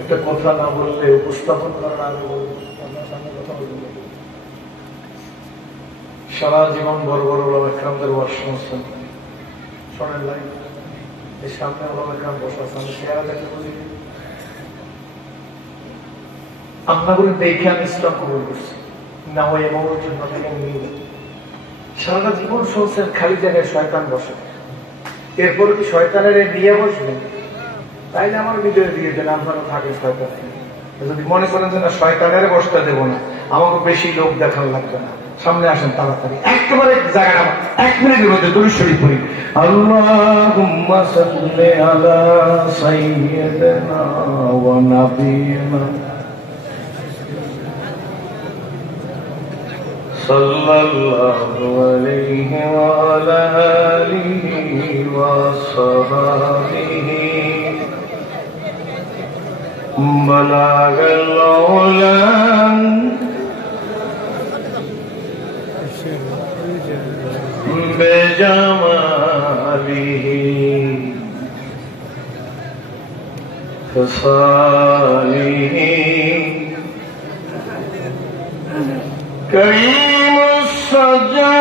একটা কথা না বললে উপস্থাপন করার আগে বলবো, আপনার সামনে কথা বলবো। সারা জীবন বড় বড় ওলামা ইকরামদের ওয়াজ শুনছেন, শোনেন নাই? এই সামনে ওলামা ইকরাম বসা আছে, আমি চেহারা দেখে বুঝি আপনাদের দেখে আমি ইসলাম কবুল করছি না, ওই এমনের জন্য থেকে নিয়ে সারাটা জীবন শুনছেন খালি জায়গায় শয়তান বসে, এরপরে কি শয়তানের নিয়ে বসবেন? তাইলে আমার ভিডিও দিয়ে দেন, আপনারা থাকেন শয়তান। যদি মনে করেন যে না শয়তানের বসতে দেবো না, আমাকে বেশি লোক দেখান লাগবে না, সামনে আসেন তাড়াতাড়ি, একেবারে জায়গাটা 1 মিনিটের মধ্যে দরুদ শরীফ পড়ি। আল্লাহুম্মা সাল্লি আলা সাইয়্যিদিনা ওয়া নাবিয়িনা সাল্লাল্লাহু আলাইহি ওয়া আলা আলিহি ওয়া সাহবিহি বালাগাল উলাম বেজামালিহি ফসালিহি করিমুস সাজা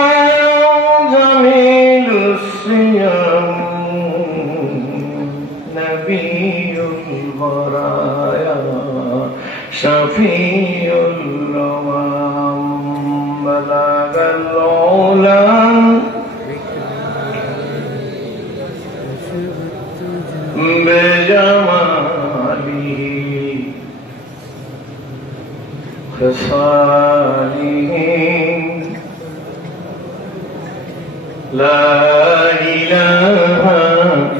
জামিলুস সিয়াম নবিয়ুল বরায়া শফিউল রওয়াম বালাগাল উলাম বেজামালিহি খসালিহি লা ইলাহা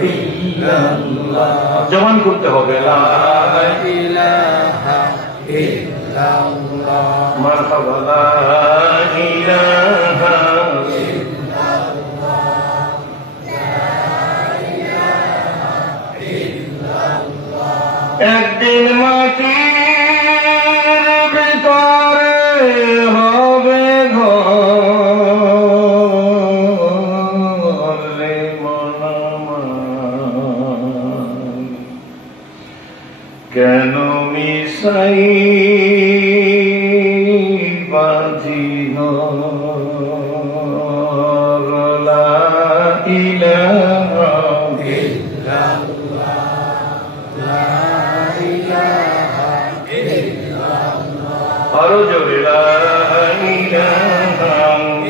ইল্লাল্লাহ, জবান করতে হবে লা ইলাহা ইল্লাল্লাহ, মারহাবা লা ইলাহা ইল্লাল্লাহ, লা ইলাহা ইল্লাল্লাহ। একদিন মাটির ভিতরে হবে ঘর রে মনামান, কেন মিশাই বাঁধিল লা ইলাহা ইল্লাল্লাহ, লা ইলাহা ইল্লাল্লাহ, আরো জোরে লা ইলাহা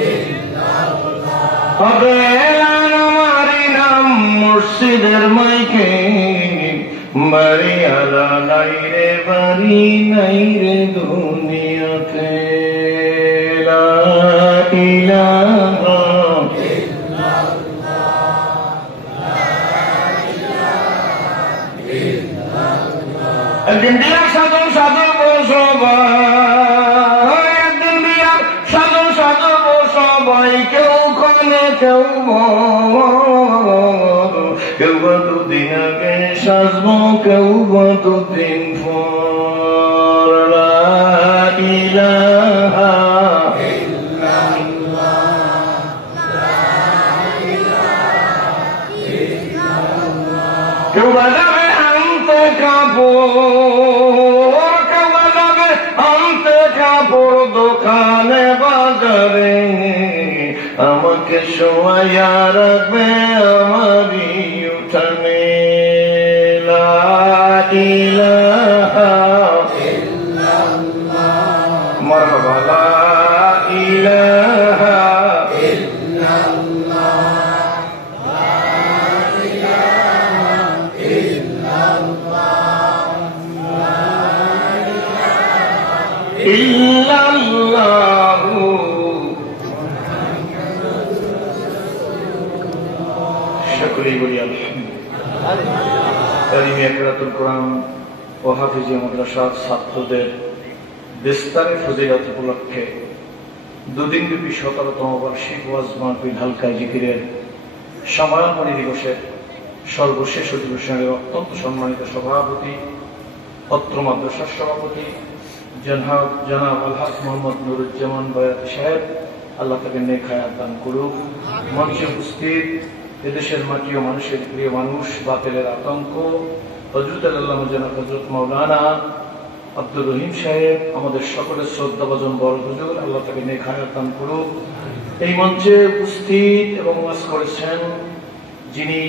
ইল্লাল্লাহ। হবে এলান আমারি নাম মুর্শিদের মাইকে, বাড়ি আলা নাই রে বাড়ি নাই রে দুনিয়াতে, লা ইলাহা ইল্লাল্লাহ, লা ইলাহা ইল্লাল্লাহ। একদিন দিলাম সাধন সাধু সবাই, একদিন দিলাম সাধন সাধু সবাই, কেউ কনে কেউ কেউ বা দুদিন আগে সাজবো, কেউ বা দুদিন পর, লা ইলাহা ইল্লাল্লাহ, লা ইলাহা ইল্লাল্লাহ। কেউ বা যাবে আনতে কাপড়, কেউ বা যাবে আনতে কাপড় দোকানে বাজারে, আমাকে শোয়াইয়া রাখবে আমারই উঠানে, লা ইলাহা ইল্লাল্লাহ, মারহাবা লা ইলাহা ইল্লাল্লাহ, লা ইলাহা ইল্লাল্লাহ, লা ইলাহা ইল্লাল্লাহ। সকলেই বলি আলহামদুলিল্লাহ। কোরআন ও হাফিজিয়া মাদ্রাসার ছাত্রদের বিস্তারের ফজিলত উপলক্ষে 2 দিনব্যাপী 17তম বার্ষিক ওয়াজ মাহফিল হালকায় জিকিরের সমাপনী দিবসের সর্বশেষ অধিবেশনের অত্যন্ত সম্মানিত সভাপতি, অত্র মাদ্রাসার সভাপতি জনাব আলহাজ মোহাম্মদ নুরুজ্জামান বয়াতি সাহেব, আল্লাহ তাকে নেক হায়াত দান করুক। মঞ্চে উপস্থিত এদেশের মাটি ও মানুষের প্রিয় মানুষ, বাতিলের আতঙ্ক হযরত আল্লামা জনাব হযরত মাওলানা আব্দুর রহিম সাহেব, আমাদের সকলের শ্রদ্ধাভাজন বড় হুজুর, আল্লাহ তাকে নেক হায়াত দান করুক। এই মঞ্চে উপস্থিত এবং ওয়াজ করেছেন যিনি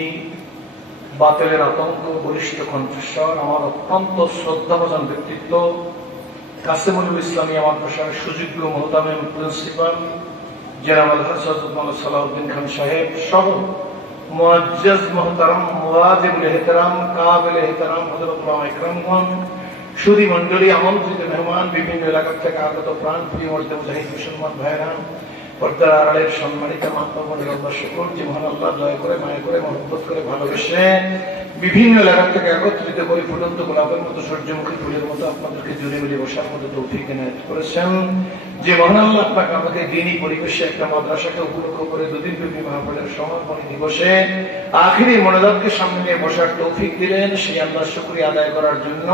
বাতিলের আতঙ্ক বলিষ্ঠ কণ্ঠস্বর, আমার অত্যন্ত শ্রদ্ধাভাজন ব্যক্তিত্ব, কাসিমুল ইসলামিয়া মাদ্রাসার সুযোগ্য মোহতামিম প্রিন্সিপাল জনাব আলহাজ হযরত মাওলানা সালাউদ্দিন খান সাহেব সহ মুআজ্জাজ মুহতারাম মুওয়াজিবুল ইহতিরাম কাবিল ইহতিরাম হযরত উলামা ইকরামগণ, সুধী মণ্ডলী, আমন্ত্রিত মেহমান, বিভিন্ন এলাকা থেকে আগত প্রাণ প্রিয় মুজাহিদ মুসলমান ভাইরা, পর্দার আড়ালের সম্মানিত মাতৃভূমির আল্লাহ শুকর যে মহান আল্লাহ দয়া করে মায়া করে মহব্বত করে ভালোবেসে বিভিন্ন এলাকা থেকে একত্রিত করে ফুটন্ত গোলাপের মতো সূর্যমুখী ফুলের মতো আপনাদেরকে জুড়ে মিলে বসার মতো তৌফিক এনায়েত করেছেন। যে মহান আল্লাহ আপনাকে আমাকে দিনই পরিবেশে একটা মাদ্রাসাকে উপলক্ষ করে দুদিন ব্যাপী মাহফিলের সমাপনী দিবসে আখিরি মোনাজাতকে সামনে নিয়ে বসার তৌফিক দিলেন, সেই আল্লাহর শুকরিয়া আদায় করার জন্য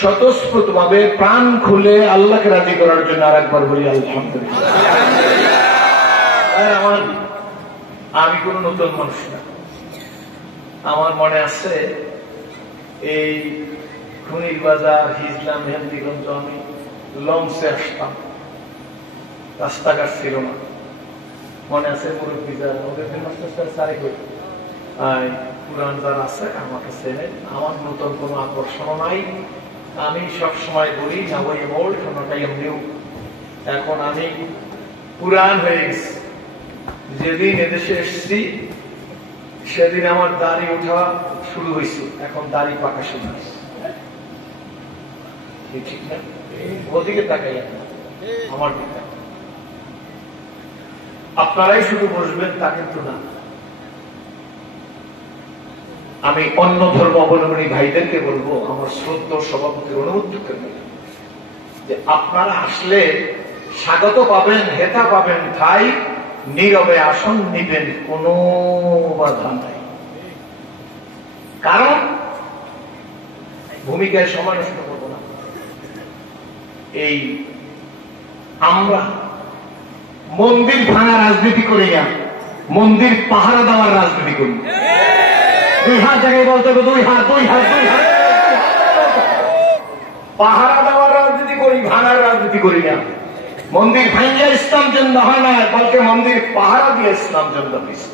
স্বতঃস্ফূর্তভাবে প্রাণ খুলে আল্লাহকে রাজি করার জন্য আরেকবার বলি আলহামদুলিল্লাহ। আমি কোন নতুন মানুষ না। আমার মনে আছে এই খুনির বাজার হিজলা মেহেন্দিগঞ্জ আমি লঞ্চে আসতাম, রাস্তাঘাট ছিল না। মনে আছে মুরব্বী যারা ওদের পুরান যারা আছে আমাকে চেনে, আমার নতুন কোন আকর্ষণ নাই। আমি সবসময় বলি না ওই ওল্ড কোনটাই এমনিও। এখন আমি পুরান হয়ে গেছি। যেদিন এদেশে এসেছি সেদিন আমার দাড়ি ওঠা শুরু হয়েছে, এখন দাড়ি পাকা শুরু হয়েছে। ঠিক না? ওদিকে তাকাই আমার দিকে। আপনারাই শুধু বসবেন তা কিন্তু না। আমি অন্য ধর্ম অবলম্বনী ভাইদেরকে বলবো, আমার শ্রদ্ধা সভাপতির অনুমতি করবেন যে আপনারা আসলে স্বাগত পাবেন, হেতা পাবেন, ঠাই নীরবে আসন নিবেন, কোনো বাধা নাই। কারণ ভূমিকায় সময় নষ্ট করবো না। এই আমরা মন্দির ভাঙা রাজনীতি করি না, মন্দির পাহারা দেওয়ার রাজনীতি করি। দুই হাত জায়গায় বলতে হবে, দুই হাত দুই হাত দুই হাত। পাহারা দেওয়ার রাজনীতি করি, ভাঙার রাজনীতি করি না। মন্দির ভাঙ্গা ইসলাম জিন্দা হয় না, বলকে মন্দির পাহারা দিয়ে ইসলাম জিন্দা হয়েছে।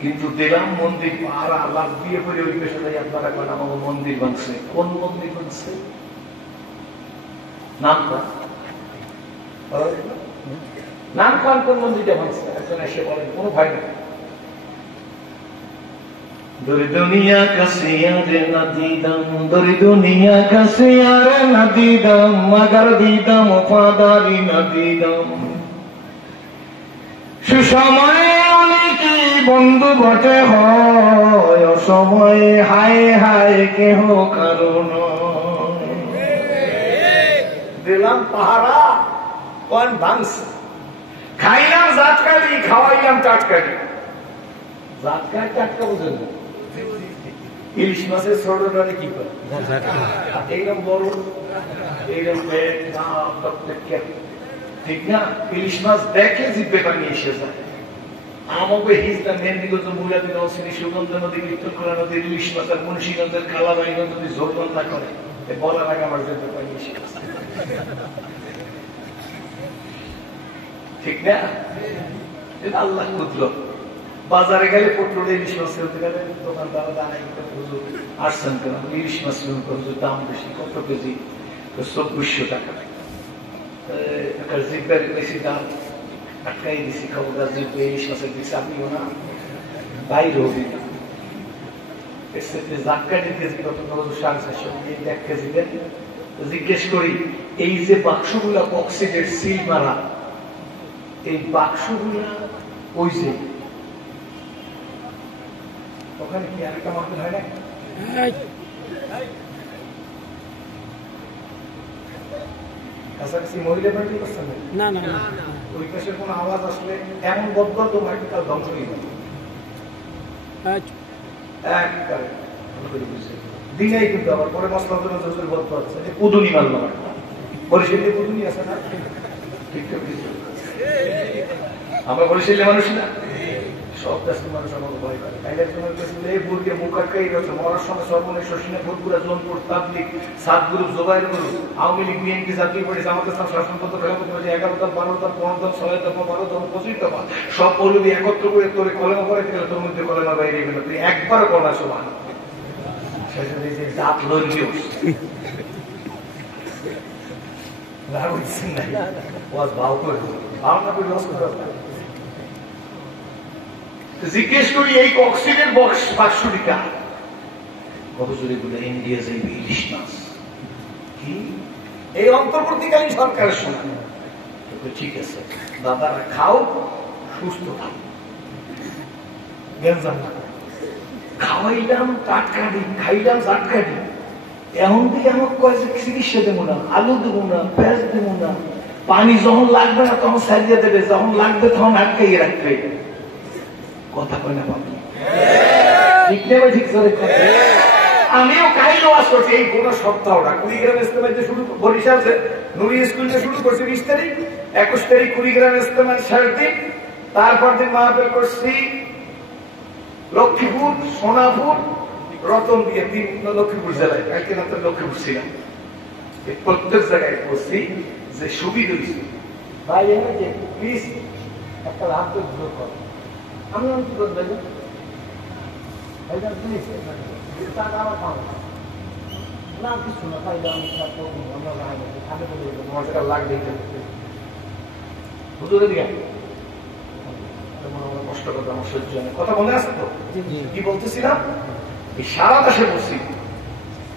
কিন্তু দিলাম মন্দির পাহারা লাভ দিয়ে করে ওই পেশে যাই আপনারা কেন আমার মন্দির ভাঙছে। কোন মন্দির ভাঙছে? নাম নাম খান কোন মন্দিরটা ভাঙছে? একজন এসে বলেন, কোন ভাই না। দরি দুনিয়া কাসিয়ারে না দিদাম, দরি দুনিয়া কাসিয়ারে না দিদাম, মাগার দিদাম ফাদারি না দিদাম। সুসময়ে অনেকই বন্ধু বটে হয়, অসময়ে হায় হায় কেহ কারণ। দিলাম পাহারা, কোন ভাঙছে? খাইলাম জাটকালি, খাওয়াইলাম টাটকালি। জাটকালি টাটকা বুঝেন না? ইলিশ মাছের ছোটটারে কি করে? এইরকম বড়, এইরকম ঠিক না? ইলিশ মাছ দেখে জিভে পানি এসে যায়। আমাকে হিজলা মেহেন্দিগঞ্জ মুলাদি নৌসিনী সুগন্ধ নদী উত্তরকোলা নদীর ইলিশ মাছ আর মুন্সিগঞ্জের কালাবাড়িগঞ্জ যদি ঝোল না করে বলার আগে আমার জিভে পানি এসে গেছে। ঠিক না? আল্লাহ কুদল। বাজারে গেলে পটল ইলিশ মাছ খেলতে গেলে দোকানদার দাঁড়াই আসছেন কেন? ইলিশ মাছ দাম বেশি, কত কেজি? 2400 টাকা। জিব্বার বেশি দাম, আটকাই দিছি খবরদার জিব্বে ইলিশ মাছের দিচ্ছে। আপনিও না বাইরে হবি না। জিজ্ঞেস করি, এই যে বাক্সগুলা অক্সিডের সিল মারা, এই বাক্সগুলা ওই যে ওখানে কি আরেকটা মাহফিল হয় না? কাছাকাছি মহিলা পার্টি করছেন না? না, ওই পাশের কোন আওয়াজ আসলে এমন বদবদ মাটি তার ধ্বংস হয়ে যাবে। দিনেই কিন্তু আবার পরে মশলা বদব আছে, পুদুনি মারল বরিশালে পুদুনি আছে না? আমরা বরিশালের মানুষ না, সব দেশের মানুষ আমাকে ভয় করে। তাই একজনের কাছে এই বুড়কে মুখ আটকাই রয়েছে, মরার সময় সর্বনেশ শশিনে ফুটপুরা জোনপুর তাবলিগ সাত গ্রুপ জোগাড় গ্রুপ আওয়ামী লীগ বিএনপি জাতীয় পার্টি জামাত ইসলাম শাসনতন্ত্র খেলাফত পার্টি 11 দল 12 দল 15 দল 6 দল 12 দল 25 দল সব পরিবি একত্র করে তোরে কলেমা করে দিলে তোর মধ্যে কলেমা বাইরে গেল, তুই একবারও কলা সমান সেখানে যে জাত লড়িও রাগ হচ্ছে না ওয়াজ ভাও করে ভাও না করে লস করে জিজ্ঞেস করি এই অক্সিজেন বাক্সটিকা কত জোরে বলে ইন্ডিয়া যাইবে ইলিশ মাছ কি এই অন্তর্বর্তীকালীন সরকারের সময় ঠিক আছে দাদারা খাও সুস্থ থাকো গেঞ্জাম না খাওয়াইলাম টাটকা দিই খাইলাম টাটকা দিই এমন দিকে আমাকে কয়েছে চিকিৎসা দেবো না আলু দেবো না পেঁয়াজ দেবো না পানি যখন লাগবে না তখন সাজিয়ে দেবে যখন লাগবে তখন আটকাইয়ে রাখবে কথা কয় না বাবু ঠিক নেবে ঠিক আমিও কাইল ওয়াজ করছি এই পুরো সপ্তাহটা কুড়িগ্রাম ইস্তেমাতে শুরু বরিশাল নুরি স্কুলে শুরু করছি 20 তারিখ 21 তারিখ কুড়িগ্রাম ইস্তেমার 3 দিন তারপর দিন মাহফিল করছি লক্ষ্মীপুর সোনাপুর রতন দিয়ে 3 লক্ষ্মীপুর জেলায় কালকে রাতে লক্ষ্মীপুর ছিলাম প্রত্যেক জায়গায় করছি যে সুবিধা হয়েছে ভাই যে প্লিজ একটা হাত ধরে করো আমি কি করবো না কিছু না খাইলে আমি লাগবে কষ্ট করতে আমার সহ্য হয় কথা মনে আছে তো কি বলতেছিলাম এই সারা দেশে বলছি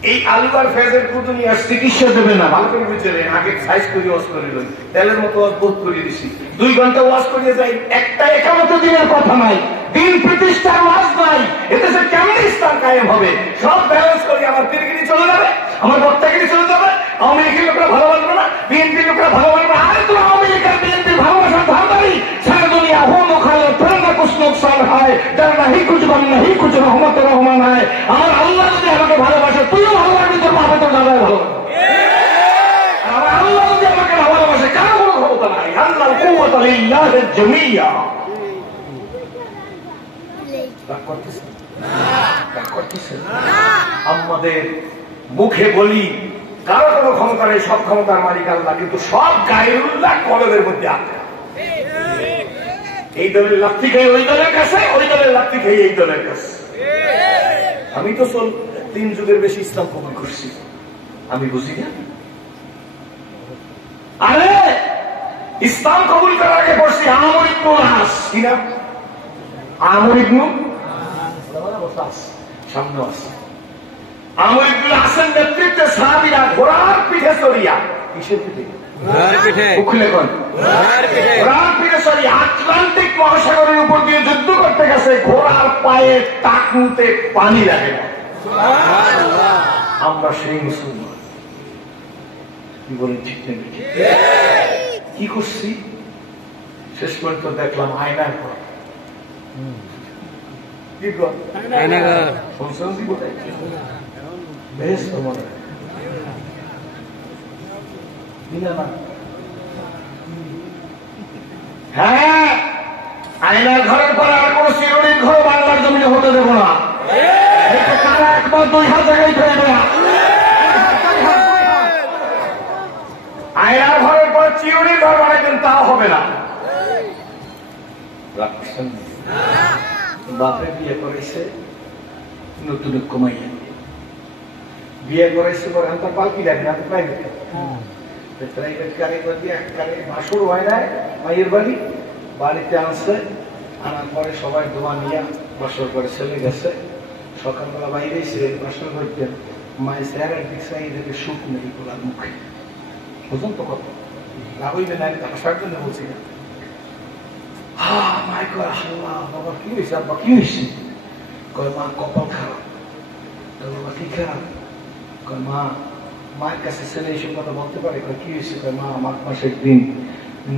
এই আলু আর ফেজের কুটুনি আর চিকিৎসা দেবে না ভালো করে বুঝলেন আগে সাইজ করে ওয়াশ করে লই তেলের মতো বোধ করিয়ে দিছি 2 ঘন্টা ওয়াশ করিয়ে যাই একটা একামত দিনের কথা নাই দিন প্রতিষ্ঠার ওয়াজ নাই এতে সে কেমন ইসলাম কায়েম হবে সব ব্যালেন্স করি আমার পীরগিরি চলে যাবে আমার বক্তাগিরি চলে যাবে আওয়ামী লীগের লোকরা ভালোবাসবে না বিএনপি লোকরা ভালোবাসবে না আর তো আওয়ামী লীগ আর বিএনপি ভালোবাসার ধারদারি সারা দুনিয়া হো মুখালে প্রেরণা কুছ নুকসান হয় যার নাহি কুছ গম নাহি কুছ রহমত রহমান হয় আমার আল্লাহ যদি আমাকে ভালোবাসে তুইও ভালোবাসবি তোর বাবা তোর দাদাই ভালোবাসবে আমার আল্লাহ যদি আমাকে ভালোবাসে কারো কোনো ক্ষমতা নাই আল্লাহ কুওয়াতা লিল্লাহি জামিয়া আমাদের মুখে বলি কারো কোনো ক্ষমতা নেই সব ক্ষমতার মালিক আল্লাহ কিন্তু সব গায়রুল্লাহ কলবের মধ্যে আটকা এই দলের লাঠি খেয়ে ওই দলের কাছে ওই দলের লাঠি খেয়ে এই দলের কাছে আমি তো 3 যুগের বেশি ইসলাম কবুল করছি আমি বুঝি না আরে ইসলাম কবুল করার আগে পড়ছি আমর ইবনে আস কি না আমর ইবনে সামনে আছে আমর ইবনে আসের নেতৃত্বে সাহাবীরা ঘোড়ার পিঠে চড়িয়া কিসের পিঠে উখলে কোন ঘোড়ার পিঠে চড়িয়া আটলান্টিক মহাসাগরের উপর দিয়ে যুদ্ধ করতে গেছে ঘোড়ার পায়ে টাকনুতে পানি লাগে না আমরা সেই মুসলমান কি বলেন ঠিক নেই কি করছি শেষ পর্যন্ত দেখলাম আয়নার পর হ্যাঁ আয়নার ঘরের পর আর কোন চিরুনির ঘর বাংলার জমিনে হতে দেবো না তারা একবার 2 জায়গায় ফেলবে না আয়নার ঘরের পর চিরুনির ঘর বানাইবেন তাও হবে না বাপে বিয়ে করেছে নতুন কমাইয়া বিয়ে করেছে পরে আমি তো পালকি রাখি না প্রাইভেট প্রাইভেট গাড়ি করে একবারে বাসুর হয় না মায়ের বাড়ি বাড়িতে আনছে আনার পরে সবাই দোয়া নিয়ে বাসর করে চলে গেছে সকালবেলা বাইরে ছিলেন বাসর করতেন মায়ের চেহারার দিক চাই দেখে সুখ নেই গোলার মুখে বুঝুন তো কত লাগাইবে না হাসার জন্য বলছি না মাই কয় আল্লাহ বাবা কি হয়েছে আব্বা কি হয়েছে কয় মা কপাল খারাপ বাবা কি খারাপ কয় মা মায়ের কাছে ছেলে এসব কথা বলতে পারে কয় কি হয়েছে কয় মা আমার মাসের দিন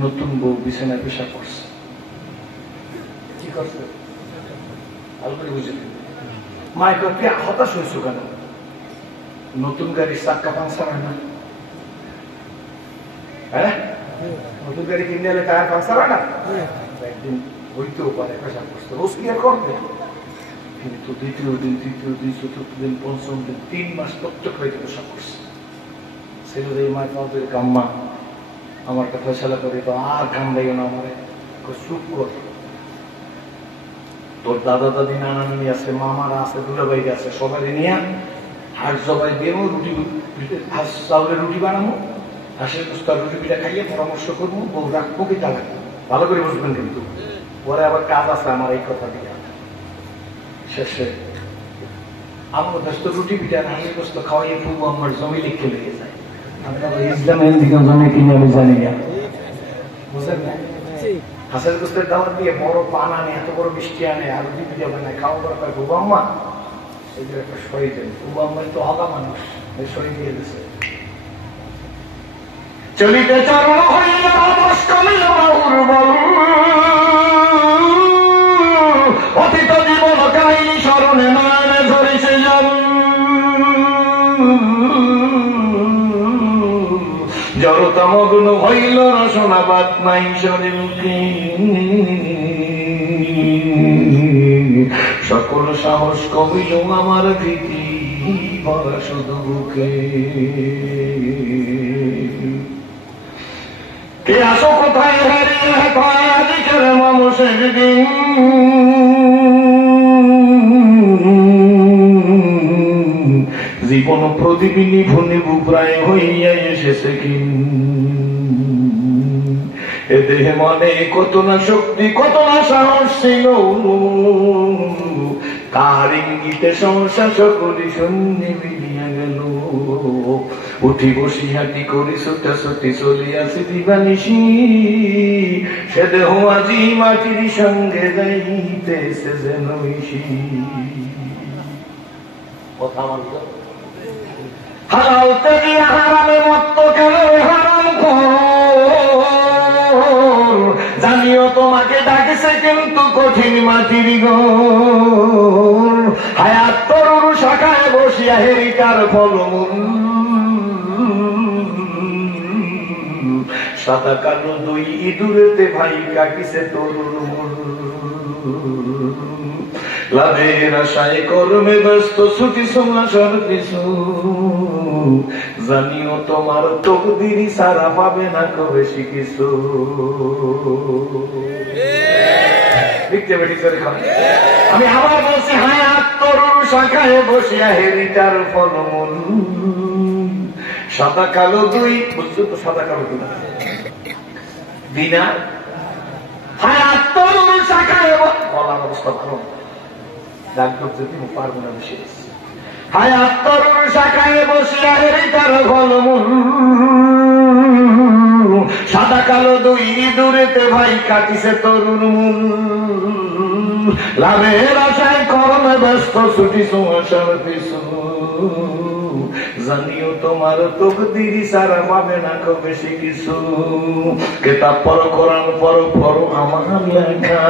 নতুন বউ বিছানায় পেশা করছে কি করছে ভালো করে বুঝে মায় কয় কি হতাশ হয়েছো কেন নতুন গাড়ির চাক্কা পাংচার হয় না হ্যাঁ নতুন গাড়ি কিনে এলে টায়ার পাংচার হয় না একদিন হইতেও পারে পেশাব করছে, রোজ কি আর করবে? কিন্তু দ্বিতীয় দিন, তৃতীয় দিন, চতুর্থ দিন, পঞ্চম দিন, 3 মাস প্রত্যেক হইতে পেশাব করছে। ছেলেদের মায়ের পাওয়া কাম্মা আমার কথা ফেসলা করে তো আর কামড়াইও না আমারে, চুপ কর। তোর দাদা দাদি নানা নানি আছে, মামারা আছে, দুলাভাইরা আছে, সবাই নিয়ে হাঁস জবাই দিয়ে রুটি, হাঁস চাউলের রুটি বানাবো, হাঁসের কুস্তার রুটি পিঠা খাইয়ে পরামর্শ করবো, বউ রাখবো কি তা লাগবে, ভালো করে বুঝবেন। কিন্তু পরে আবার কাজ আছে আমার এই কথা দিয়ে। শেষে আমার কাছ তো রুটি পিঠা হাঁসের কুস্ত খাওয়াইয়ে ফুবু আমার জমি লিখে লেগে যায়। আমি ইসলামের দিকে জমি কিনে আমি জানি না, বুঝলেন না? হাঁসের কুস্তের দাওয়াত দিয়ে বড় পান আনে, এত বড় মিষ্টি আনে, আর রুটি পিঠা বানায়, খাওয়া দাওয়া করে ফুবু আম্মা এদের একটা সই দেন। ফুবু আম্মা তো হগা মানুষ, সই দিয়ে দিছে। চলিতে চরণ হইয়া কমিল বাউর বল, অতীত জীবন কাহিনী স্মরণে নয়নে ধরিছে জল। জড়তা মগ্ন হইল রসনা বাত নাই শরীরকে, সকল সাহস কমিল আমার ভীতি ভরা শুধু বুকে। কে আসো কোথায় হারিয়ে আজকের মানুষের দিন, জীবন প্রতিবিনী ভুনিবু প্রায় হইয়া এসেছে কি, এ দেহে মনে কত না শক্তি, কত না সাহস ছিল, কার ইঙ্গিতে সংসার সকলি শূন্য মিলিয়া গেল। উঠি বসি হাঁটি করি ছুটাছুটি চলিয়াছি দিবানিশি, সে দেহ আজি মাটির সঙ্গে যাইতেছে যেন মিশি। কথা বলতো হারাল থেকে হারামে মত্ত কেন হারাম খোর, জানিও তোমাকে ডাকেছে কিন্তু কঠিন মাটির ঘর। হায়াত তরুণ শাখায় বসিয়া হেরিকার ফলমূল, সাদা কালো 2 ইঁদুরেতে ভাই কাটিছে তরুণ মূল। লাভের আশায় কর্মে ব্যস্ত ছুটি সমাসর কিছু, জানিও তোমার তকদিরি সারা পাবে না খুব বেশি কিছু। আমি আবার বলছি, হায়াত তরুণ শাখায় বসিয়া হেরিটার ফলমূল, সাদা কালো 2, বুঝছো তো সাদা কালো 2 দিনা, হায়াত তরুণ শাখায় বলার অবস্থা ভালো ডাক্তার যদি পারবো না বেশি। হায়াত তরুণ শাখায় বসিয়া হেরিটার ফলমূল, সাদা কালো 2 ইঁদুরেতে ভাই কাটিছে তরুণ মূল। লাভের আশায় কর্মে ব্যস্ত ছুটি সংসার পিছু, জানিও তোমার তকদিরি সারা পাবে না খুব বেশি কিছু। কেতাব পড়ো, কোরআন পড়ো, পড়ো আমার লেখা,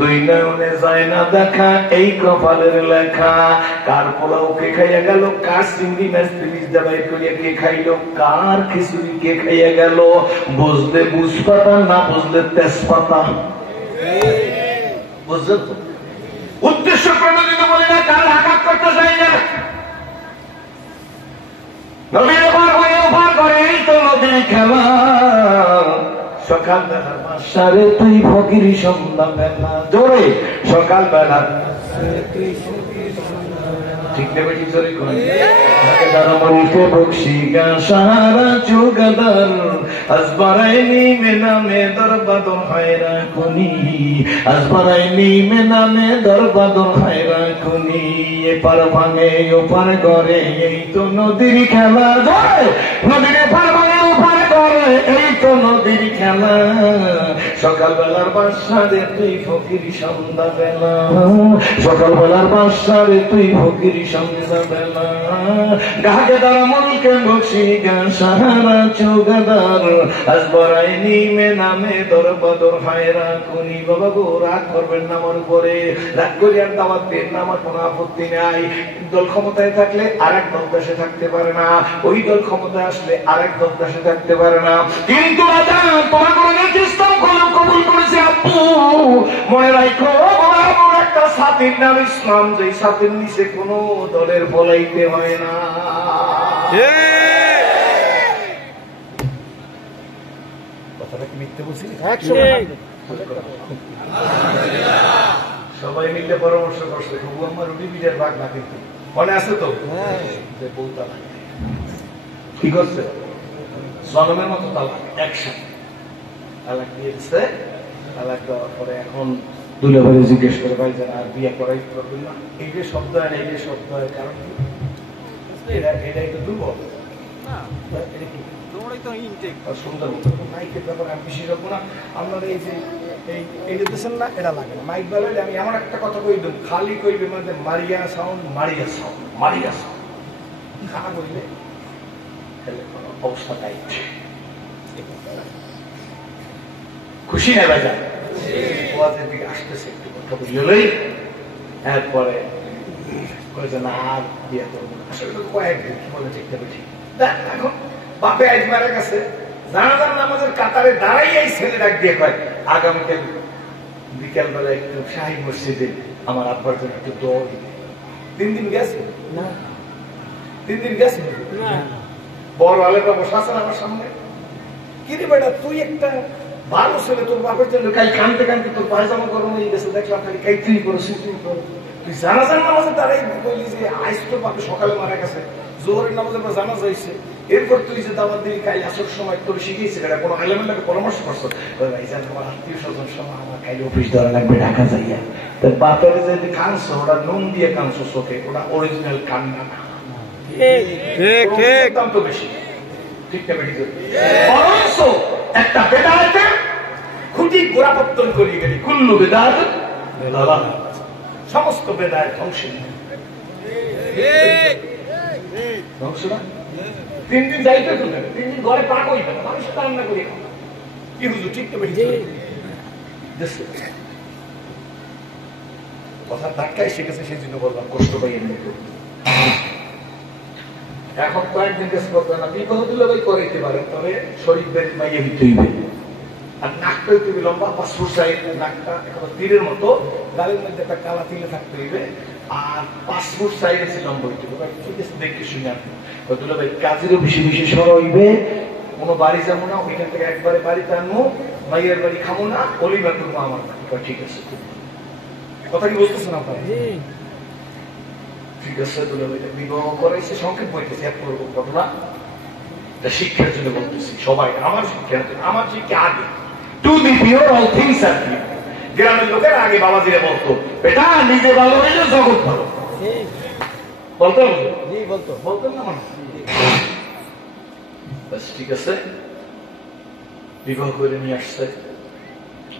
2 নয়নে যায় না দেখা, এই কপালের লেখা। কার পোলাও কে খাইয়া গেল, কার চিংড়ি মাছ 30 দাবাই করিয়া কে খাইল, কার খিচুড়ি কে খাইয়া গেল। বুঝলে বুঝপাতা, না বুঝলে তেজপাতা। বুঝলেন তো? উদ্দেশ্য প্রণোদিত বলি না, কার আঘাত করতে চাই না। নদীর পার হয়ে ওপার করে, এই তো নদীর খেলা। সকালবেলা সারে তুই ফকিরি সন্ধ্যা বেলা, জোরে সকালবেলা ঠিক নেবে, ঠিক জোরে মনকে বকশি গা সারা চুগাদার, আসবারাইনি মেনামে দরবাদর হায়রা খুনি, আসবারাইনি মেনামে দরবাদর হায়রা খুনি। এপার ভাঙে ওপার করে, এই তো নদীর খেলা। জয় নদীর এপার ভাঙে ওপার করে, এই তো নদীর খেলা। সকালবেলার বাসারে তুই ফকিরি সন্ধ্যা বেলা, সকালবেলার বাসারে তুই ফকিরি সন্ধ্যা বেলা। গাকে তারা মনকে বকশি গা সাহারা চৌগাদার, আসবারাইনি মেনামে দরবাদর হায়রা খুনি। বাবা গো, রাগ করবেন না আমার উপরে, রাগ করি আর দাওয়াত দেন না, আমার কোনো আপত্তি নাই। দল ক্ষমতায় থাকলে আরেক দল দেশে থাকতে পারে না, ওই দল ক্ষমতায় আসলে আরেক দল দেশে থাকতে পারে না। কিন্তু রাজা তোমার করে ইসলাম কবুল করেছে আব্বু, মনে রাখো বড় একটা সাথীর নাম ইসলাম, যে সাথীর নিচে কোন দলের বলাইতে হয় না। কথাটা কি মিথ্যে বলছি? সবাই মিলে পরামর্শ করছে তবু আমার রুটি পিঠার ভাগ না, কিন্তু মনে আছে তো যে বউ তালাক কি করছে, জনমের মতো তালাক একসাথে তালাক দিয়ে দিচ্ছে। তালাক দেওয়ার পরে এখন দুলাভাই জিজ্ঞেস করে ভাই যারা আর বিয়ে করাই করবেন না, এই যে শব্দ হয় না, এই যে শব্দ হয় কারণ কি? এটা একটু দুর্বল, সুন্দর মাইকের ব্যাপারে আমি বিশেষজ্ঞ না। আপনারা এই যে এই দিতেছেন না, এটা লাগে না মাইক বেলা। আমি এমন একটা কথা কই দেব, খালি কইবে মানে মারিয়া সাউন্ড মারিয়া সাউন্ড মারিয়া সাউন্ড খারাপ হইলে অবস্থা টাইট। খুশি না ভাই যান ওয়াজের দিকে আসতেছে, একটু কথা বুঝলেই এরপরে না আর বিয়ে করবো না। আসলে কয়েকদিন কি বলে ঠিক থাকবে ঠিক। এখন বাপে আজ মারা গেছে, জানাজার নামাজের কাতারে দাঁড়াই এই ছেলে ডাক দিয়ে কয় আগামীকাল বিকেল বেলা একটু শাহী মসজিদে আমার আব্বার জন্য একটু দোয়া দিবে। 3 দিন গেছে না, 3 দিন গেছে বড় আলেরা বসা আছেন আমার সামনে, কি রে বেটা তুই একটা ভালো ছেলে, তোর বাপের জন্য কাল কানতে কানতে তোর পায়জামা গরম হয়ে গেছে, দেখলাম খালি কাই তুই করো তুই করো, তুই জানাজার নামাজে দাঁড়াই বললি যে আজ তোর বাপে সকালে মারা গেছে, জোহরের নামাজে জানাজা হয়েছে, এরপর তুই যে দাওয়াত দিবি কাল আসর সময় তোর শিখিয়েছে এটা কোনো আলেমের পরামর্শ করছো, ভাই জান আমার আত্মীয় স্বজন সময় আমার কাল অফিস ধরা লাগবে ঢাকা যাইয়া, তোর বাপের যদি কানছো ওটা নুন দিয়ে কানছো চোখে, ওটা অরিজিনাল কান্না না, দাম তো বেশি, ঠিক না বেশি বরঞ্চ একটা বেদাতে খুঁটি গোড়াপত্তন করিয়ে গেলি, কুল্লু বেদাত সমস্ত বেদায় ধ্বংস ধ্বংস না। 3 দিন যাইতে তো 3 দিন ঘরে পাক হইবে না, মানুষ রান্না করি কি বুঝো, ঠিক তো বেশি কথা ধাক্কায় শিখেছে, সেই জন্য বললাম কষ্ট পাইয়ে নিয়ে। এখন কয়েকদিন কাছে করবে না, বিবাহ দিলে ভাই করাইতে পারে, তবে শরীর বেশ মাইয়ে দিতে হইবে, আর নাকটা হইতে হইবে লম্বা 5 ফুট সাইড, নাকটা এখন তীরের মতো, গালের মধ্যে একটা কালা তিলে থাকতে হইবে, আর 5 ফুট সাইড আছে লম্বা হইতে হবে, ঠিক আছে দেখে শুনে আপনি বলতে ভাই কাজেরও বেশি বেশি সর হইবে, কোনো বাড়ি যাবো না, ওইখান থেকে একবারে বাড়িতে আনবো, ভাইয়ের বাড়ি খাবো না, অলিবার করবো আমার, ঠিক আছে কথা কি বলতেছেন আপনার? ঠিক আছে বিবাহ করাইছে, সংক্ষেপ বলতেছি এক করবো ঘটনা, শিক্ষার জন্য বলতেছি সবাই, আমার শিক্ষা আমার শিক্ষা আগে to the pure all things আর কি। গ্রামের লোকের আগে বাবাজিরা বলতো বেটা নিজে ভালো হইলে জগৎ ভালো, বলতো বলতো বলতেন না মানুষ। ঠিক আছে বিবাহ করে নিয়ে আসছে,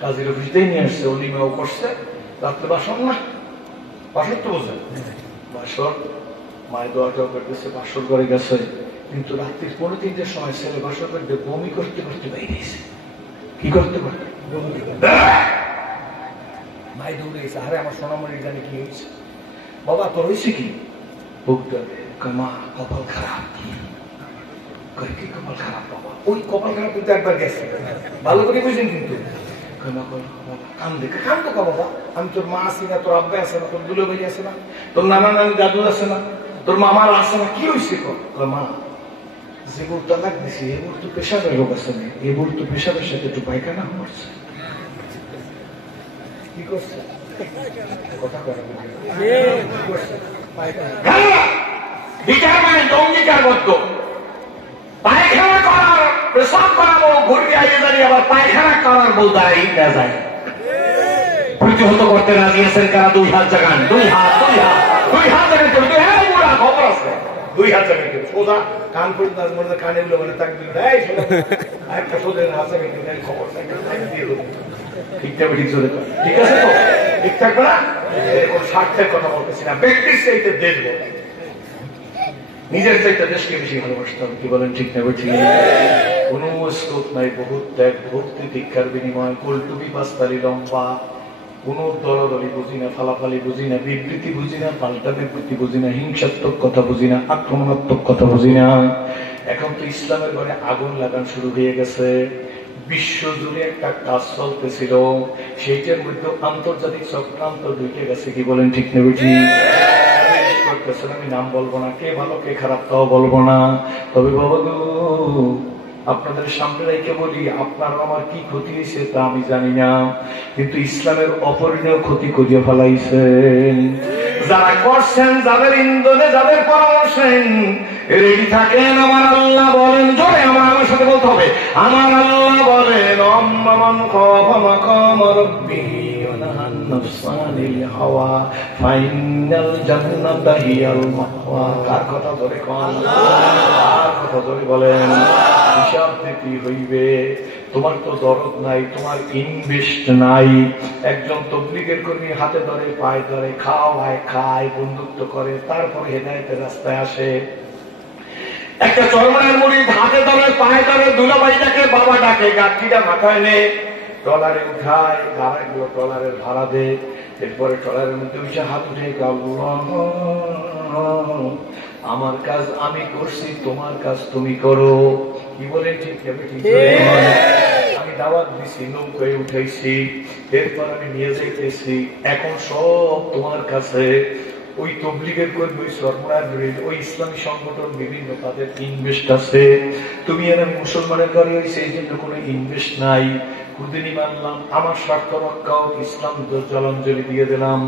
কাজের অফিসতেই নিয়ে আসছে, অলিমাও করছে, রাত্রে বাসন না, বাসন তো বোঝেন বাসর, মায়ের দোয়া টোয়া করতেছে, বাসর করে গেছে, কিন্তু রাত্রির 2:30টার সময় ছেলে বাসর করতে বমি করতে করতে বাইরেছে, কি করতে করতে মাই দৌড়ে গেছে, আরে আমার সোনামণির জানে কি হয়েছে, বাবা তোর হয়েছে কি, মা কপাল খারাপ, কি কপাল খারাপ বাবা, ওই কপাল খারাপ কিন্তু একবার গেছে, ভালো করে বুঝেন কিন্তু কান্দো কা বাবা, আমি তোর মা আছি না, তোর আব্বা আছে না, তোর দুলো ভাই আছে না, তোর নানা নানি দাদু আছে না, তোর মামার আছে না, কি হয়েছে মা যেগুলো তালাক দিছি এগুলো তো পেশাবের রোগ আছে না, এগুলো তো পেশাবের সাথে একটু পায়খানা করছে, কি করছে কথা অঙ্গীকারবদ্ধ পায়খানা করার পেশাব করাবো, ঘুরে আইয়ে দাঁড়িয়ে আবার পায়খানা করার বউ দাঁড়াই না যায়, প্রতিহত করতে রাজি আছেন কারা? 2 হাত জাগান, 2 হাত জাগান করবে, হ্যাঁ পুরা খবর আছে, 2 হাত জাগান করবে, সোজা কান পর্যন্ত আজ মনে কানে উঠলে মানে তাক দিল, একটা সোজা হাত জাগান করবে, খবর দিয়ে দেবো, ঠিক আছে তো, ঠিক থাকবে না, এরকম স্বার্থের কথা বলতেছি না, ব্যক্তির চাইতে দেখবো, নিজের চাইতে দেশকে বেশি ভালোবাসতাম, কি বলেন ঠিক না? ঠিক কোন স্কোপ নাই, বহুত ত্যাগ ভক্তি দীক্ষার বিনিময়, গোলটুপি পাঁচতালি লম্বা, কোন দলদলি বুঝি না, ফালাফালি বুঝি না, বিবৃতি বুঝি না, পাল্টা বিবৃতি বুঝি না, হিংসাত্মক কথা বুঝি না, আক্রমণাত্মক কথা বুঝি না, এখন তো ইসলামের ঘরে আগুন লাগান শুরু হয়ে গেছে। বিশ্ব জুড়ে একটা কাজ চলতেছিল, সেইটার মধ্যে আন্তর্জাতিক চক্রান্ত ঢুকে গেছে। কি বলেন ঠিক না বুঝি? করতেছেন, আমি নাম বলবো না, কে ভালো কে খারাপ তাও বলবো না। তবে বাবা গো, আপনাদের সামনে রেখে বলি, আপনার আমার কি ক্ষতি হয়েছে তা আমি জানি না, কিন্তু ইসলামের অপরিণয় ক্ষতি করিয়া ফেলাইছেন। যারা করছেন, যাদের ইন্ধনে, যাদের পরামর্শে রেডি থাকেন, আমার আল্লাহ বলেন, জোরে আমার সাথে বলতে হবে, আমার আল্লাহ বলেন, অম্মান খাফা মাকাম রাব্বিহি ওয়া নাহান নাফসা আনিল হাওয়া ফাইনাল জান্নাতা হিয়াল মাওয়া। কার কথা ধরে কোন? কার কথা ধরে বলেন? হিসাব কি হইবে? তোমার তো দরদ নাই, তোমার ইনভেস্ট নাই। একজন তবলিগের কর্মী হাতে ধরে, পায়ে ধরে, খাওয়ায়, খায়, বন্ধুত্ব করে, তারপরে হেদায়েতের রাস্তায় আসে। একটা চরমনের মুরিদ হাতে ধরে, পায়ে ধরে, দুলাভাই ডাকে, বাবা ডাকে, গাঠিটা মাথায় নে, ট্রলারে উঠায়, গাড়াগুলো ট্রলারের ভাড়া দে, এরপরে ট্রলারের মধ্যে উঠে হাত উঠে, আমার কাজ আমি করছি, তোমার কাজ তুমি করো। কি বলে? ঠিক আছে, ঠিক আছে। আমি দাওয়াত দিছি, নৌকায় উঠাইছি, এরপর আমি নিয়ে যাইতেছি, এখন সব তোমার কাছে। ওই তবলিগের কর্মী, ওই সরবরাহের, ওই ইসলামী সংগঠন বিভিন্ন, তাদের ইনভেস্ট আছে। তুমি আর আমি মুসলমানের ঘরে হয়েছে, এই জন্য কোনো ইনভেস্ট নাই। কুদিনই মানলাম, আমার স্বার্থ রক্ষা, ইসলাম জলাঞ্জলি দিয়ে দিলাম।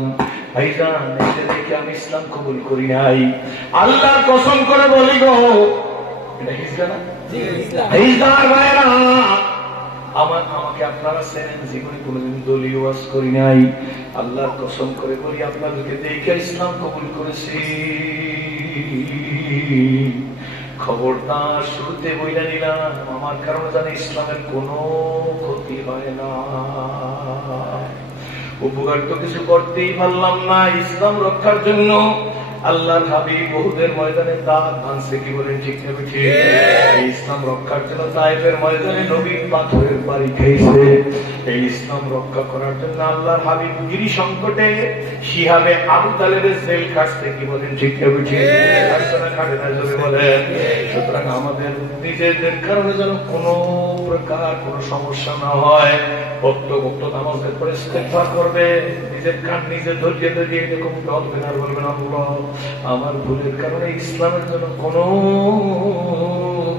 ভাইজান, এটা দেখে আমি ইসলাম কবুল করি নাই। আল্লাহর কসম করে বলি গো, এটা হিজড়া না? হিজড়ার ভাইরা, আমাকে আপনারা চেনেন, জীবনে কোনোদিন দলীয় ওয়াজ করি নাই। আল্লাহর কসম করে বলি, আপনাদেরকে দেখে ইসলাম কবুল করেছি। খবরদার, শুরুতে বইলা নিলাম, আমার কারণে জানি ইসলামের কোনো ক্ষতি হয় না। উপকার তো কিছু করতেই পারলাম না ইসলাম রক্ষার জন্য। আল্লাহর হাবিব বহুদের ময়দানে দাঁত ভাঙছে। কি বলেন ঠিক না? ঠিক। এই ইসলাম রক্ষার জন্য তায়েফের ময়দানে নবী পাথরের বাড়ি খেয়েছে। এই ইসলাম রক্ষা করার জন্য আল্লাহর হাবিব গিরি সংকটে শিহাবে আবু তালেবের জেল কাটছে। কি বলেন ঠিক না? ঠিক। কাটে না, জোরে বলেন। সুতরাং আমাদের নিজেদের কারণে যেন কোনো প্রকার কোনো সমস্যা না হয়। ভক্ত নামাজের পরে ইস্তেগফার করবে, নিজের কান নিজে ধরিয়ে ধরিয়ে এরকম বলবেন, আর বলবেন, আল্লাহ আমার ভুলের কারণে ইসলামের জন্য কোনো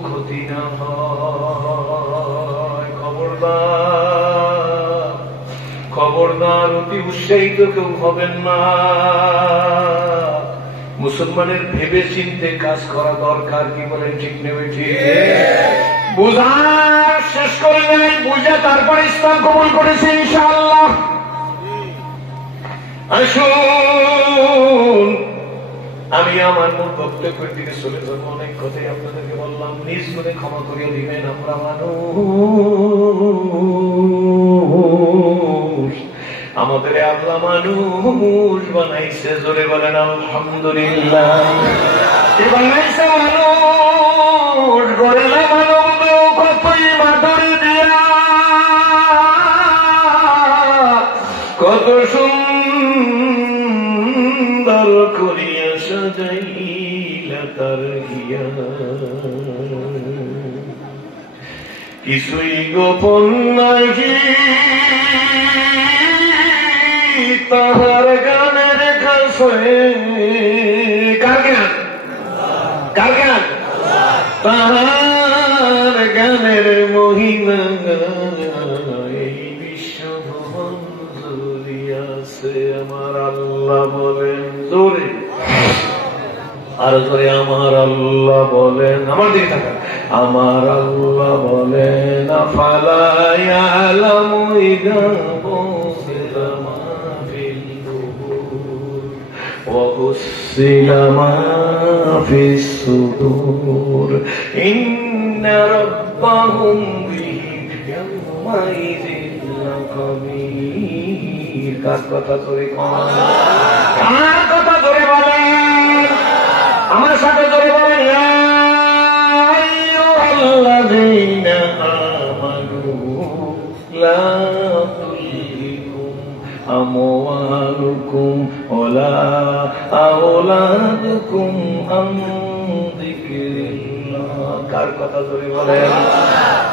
ক্ষতি না হয়। খবরদার, খবরদার, অতি উৎসাহিত কেউ হবেন না। মুসলমানের ভেবে চিন্তে কাজ করা দরকার। কি বলেন ঠিক নেবে? ঠিক। বুঝা শেষ করে নাই, বুঝা তারপরে ইসলাম কবুল করেছে ইনশাআল্লাহ। আসুন, আমি আমার মূল বক্তব্যের দিকে চলে যাবো। অনেক কথাই আপনাদেরকে বললাম, নিজ করে ক্ষমা করিয়ে দিবেন। আমরা মানুষ, আমাদের আল্লাহ মানুষ বানাইছে। জোরে বলেন আলহামদুলিল্লাহ। বানাইছে মানুষ, গড়েলা মানব কতই মাদর দিয়া, কত সুন্দর করিয়া সাজাইলা তার হিয়া, কিছুই গোপন নাহি তাহার গানের কাছে। কার গান? কার গান? তাহার গানের মহিমা এই বিশ্বভুবন জুড়িয়াছে। আমার আল্লাহ বলেন, জোরে আর জোরে, আমার আল্লাহ বলেন, আমার দিকে থাকা, আমার আল্লাহ বলেন, আফালা ইয়ালামু ইযা বুশিরা মা ফিল কুবুর ওয়া হুসিলা মা ফিস সুদুর ইন্না রাব্বাহুম বিহিম ইয়াওমাইযিন লাকাবীর। কার কথা জোরে কোন? কার কথা জোরে বলেন? আমার সাথে জোরে বলেন, ইয়া আইয়ুহাল্লাযীনা আমানু লা তুলহিকুম আমওয়ালুকুম ওয়ালা আওলাদুকুম আন যিকরিল্লাহ। কার কথা জোরে বলেন?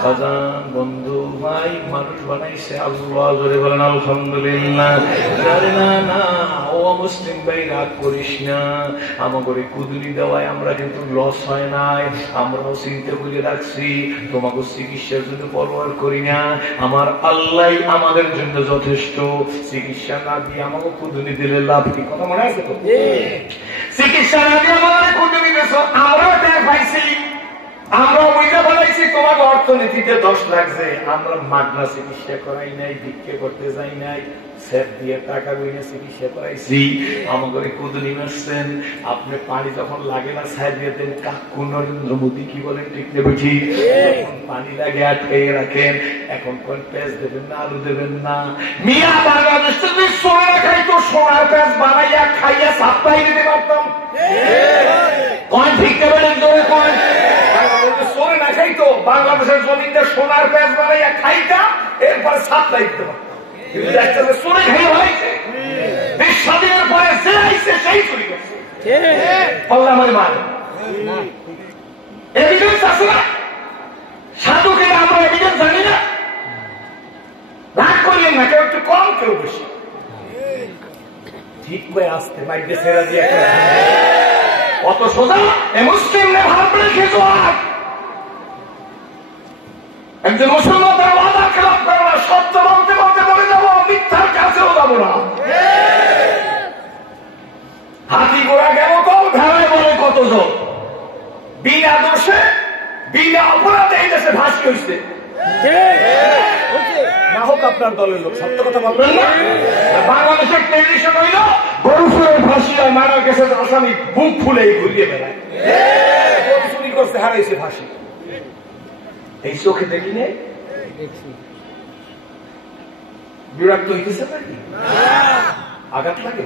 বাজান, বন্ধু, ভাই, মানুষ বানাইছে আল্লাহ। জোরে বলেন আলহামদুলিল্লাহ। না না, ও মুসলিম ভাই, রাগ করিস না। আমাকে কুদুরি দেওয়ায় আমরা কিন্তু লস হয় নাই, আমরাও চিন্তা করে রাখছি। তোমাকে চিকিৎসার জন্য পরোয়ার করি না, আমার আল্লাহ আমাদের জন্য যথেষ্ট। চিকিৎসা না দিয়ে আমাকে কুদুরি দিলে লাভ কি? কথা মনে আছে তো? চিকিৎসা না দিয়ে আমাদের কুদুরি দিয়েছ, আমরাও টের পাইছি, আমরা বুঝতে পারছি তোমাকে অর্থনীতিতে 10 লাগছে। আমরা মাগনা চিকিৎসা করাই নাই, ভিক্ষে করতে যাই নাই, সেট দিয়ে টাকা গুইনে চিকিৎসা করাইছি। আমাকে কুদুরি মারছেন, আপনি পানি যখন লাগে না ছাই দিয়ে দেন। কাকু নরেন্দ্র মোদী কি বলেন, ঠিক নেবে ঠিক? পানি লাগে আটকে রাখেন। এখন কোন পেঁয়াজ দেবেন না, আলু দেবেন না। মিয়া, বাংলাদেশ যদি সোনা খাইতো, সোনার পেঁয়াজ বানাইয়া খাইয়া সাপ্লাই দিতে পারতাম। কোন ঠিক নেবেন? জোরে কোন? সোনে না খাইতো, বাংলাদেশের জমিতে সোনার পেঁয়াজ বানাইয়া খাইতাম, এরপরে সাপ্লাই দিতে পারতাম। সোনে খাই হয়েছে, দেশ স্বাধীনের পরে যে আইছে সেই চুরি করছে। আমার মানে এভিডেন্স আছে না? সাধুকে আমরা এভিডেন্স জানি না। রাগ করলেন না, কেউ একটু কম, কেউ বেশি। ঠিক করে আসতে মাইকে ছেড়া দিয়ে অত সোজা এ মুসলিম নে ভাবলে খেতো। একজন মুসলমান তার ওয়াদা খেলাপ করে না, সত্য বলতে বলতে মরে যাবো, মিথ্যার কাছেও যাবো না। হাতি ঘোড়া গেল কম, ভেড়ায় বলে কতজন। বিনা দোষে বিনা অপরাধে এই দেশে ফাঁসি হয়েছে। না হোক আপনার দলের লোক, সত্য কথা বলবেন না। বাংলাদেশের ট্রেডিশন হইল গরু ফুলের ফাঁসি হয়, মারার কাছে আসামি বুক ফুলে ঘুরিয়ে বেড়ায়। গরু চুরি করছে, হারাইছে ফাঁসি। এই চোখে দেখি নেই, বিরক্ত হইতেছে নাকি? আঘাত লাগে?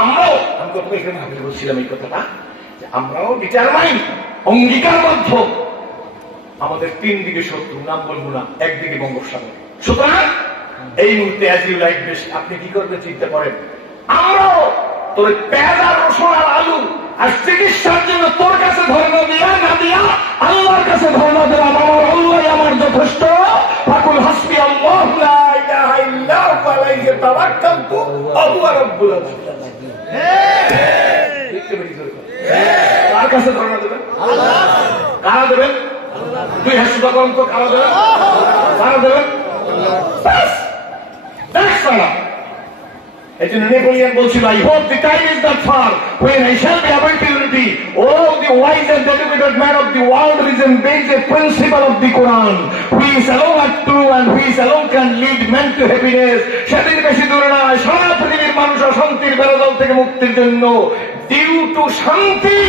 আমরাও, আমি কত এখানে ভাবি বলছিলাম এই কথাটা, আমরাও ডিটারমাইন, অঙ্গীকারবদ্ধ। আমাদের 3 দিকে শত্রু, নাম বলবো না, একদিকে বঙ্গোপসাগর। সুতরাং এই মুহূর্তে অ্যাজ ইউ লাইক বেশি আপনি কি করবেন চিন্তা করেন। আমরাও তোর পেঁয়াজ আর রসুন আর আলু আর চিকিৎসার জন্য তোর কাছে ধর্ম দিয়া না দিয়া আল্লাহর কাছে ধর্ম দিলাম। আমার আল্লাহ আমার যথেষ্ট। ফাকুল হাসবি আল্লাহ লা ইলাহা ইল্লা হু আলাইহি তাওয়াক্কালতু ওয়া হুয়া রাব্বুল আরশ। কার কাছে ধর্ম দেবেন? আল্লাহ। কারা দেবেন? আল্লাহ। দুই হাসবা করেন তো, কারা দেবেন? কারা দেবেন? আল্লাহ। That's all. Napoleon বলছিল, I hope the time is not far when I shall be able to unity. All the wise and educated men of the world reason based the principle of the Quran. Who is alone are true and who is alone can lead men to happiness. সেদিন বেশি দূরে না, সারা পৃথিবীর মানুষ অশান্তির বেড়াজাল থেকে মুক্তির জন্য ডিউ টু শান্তি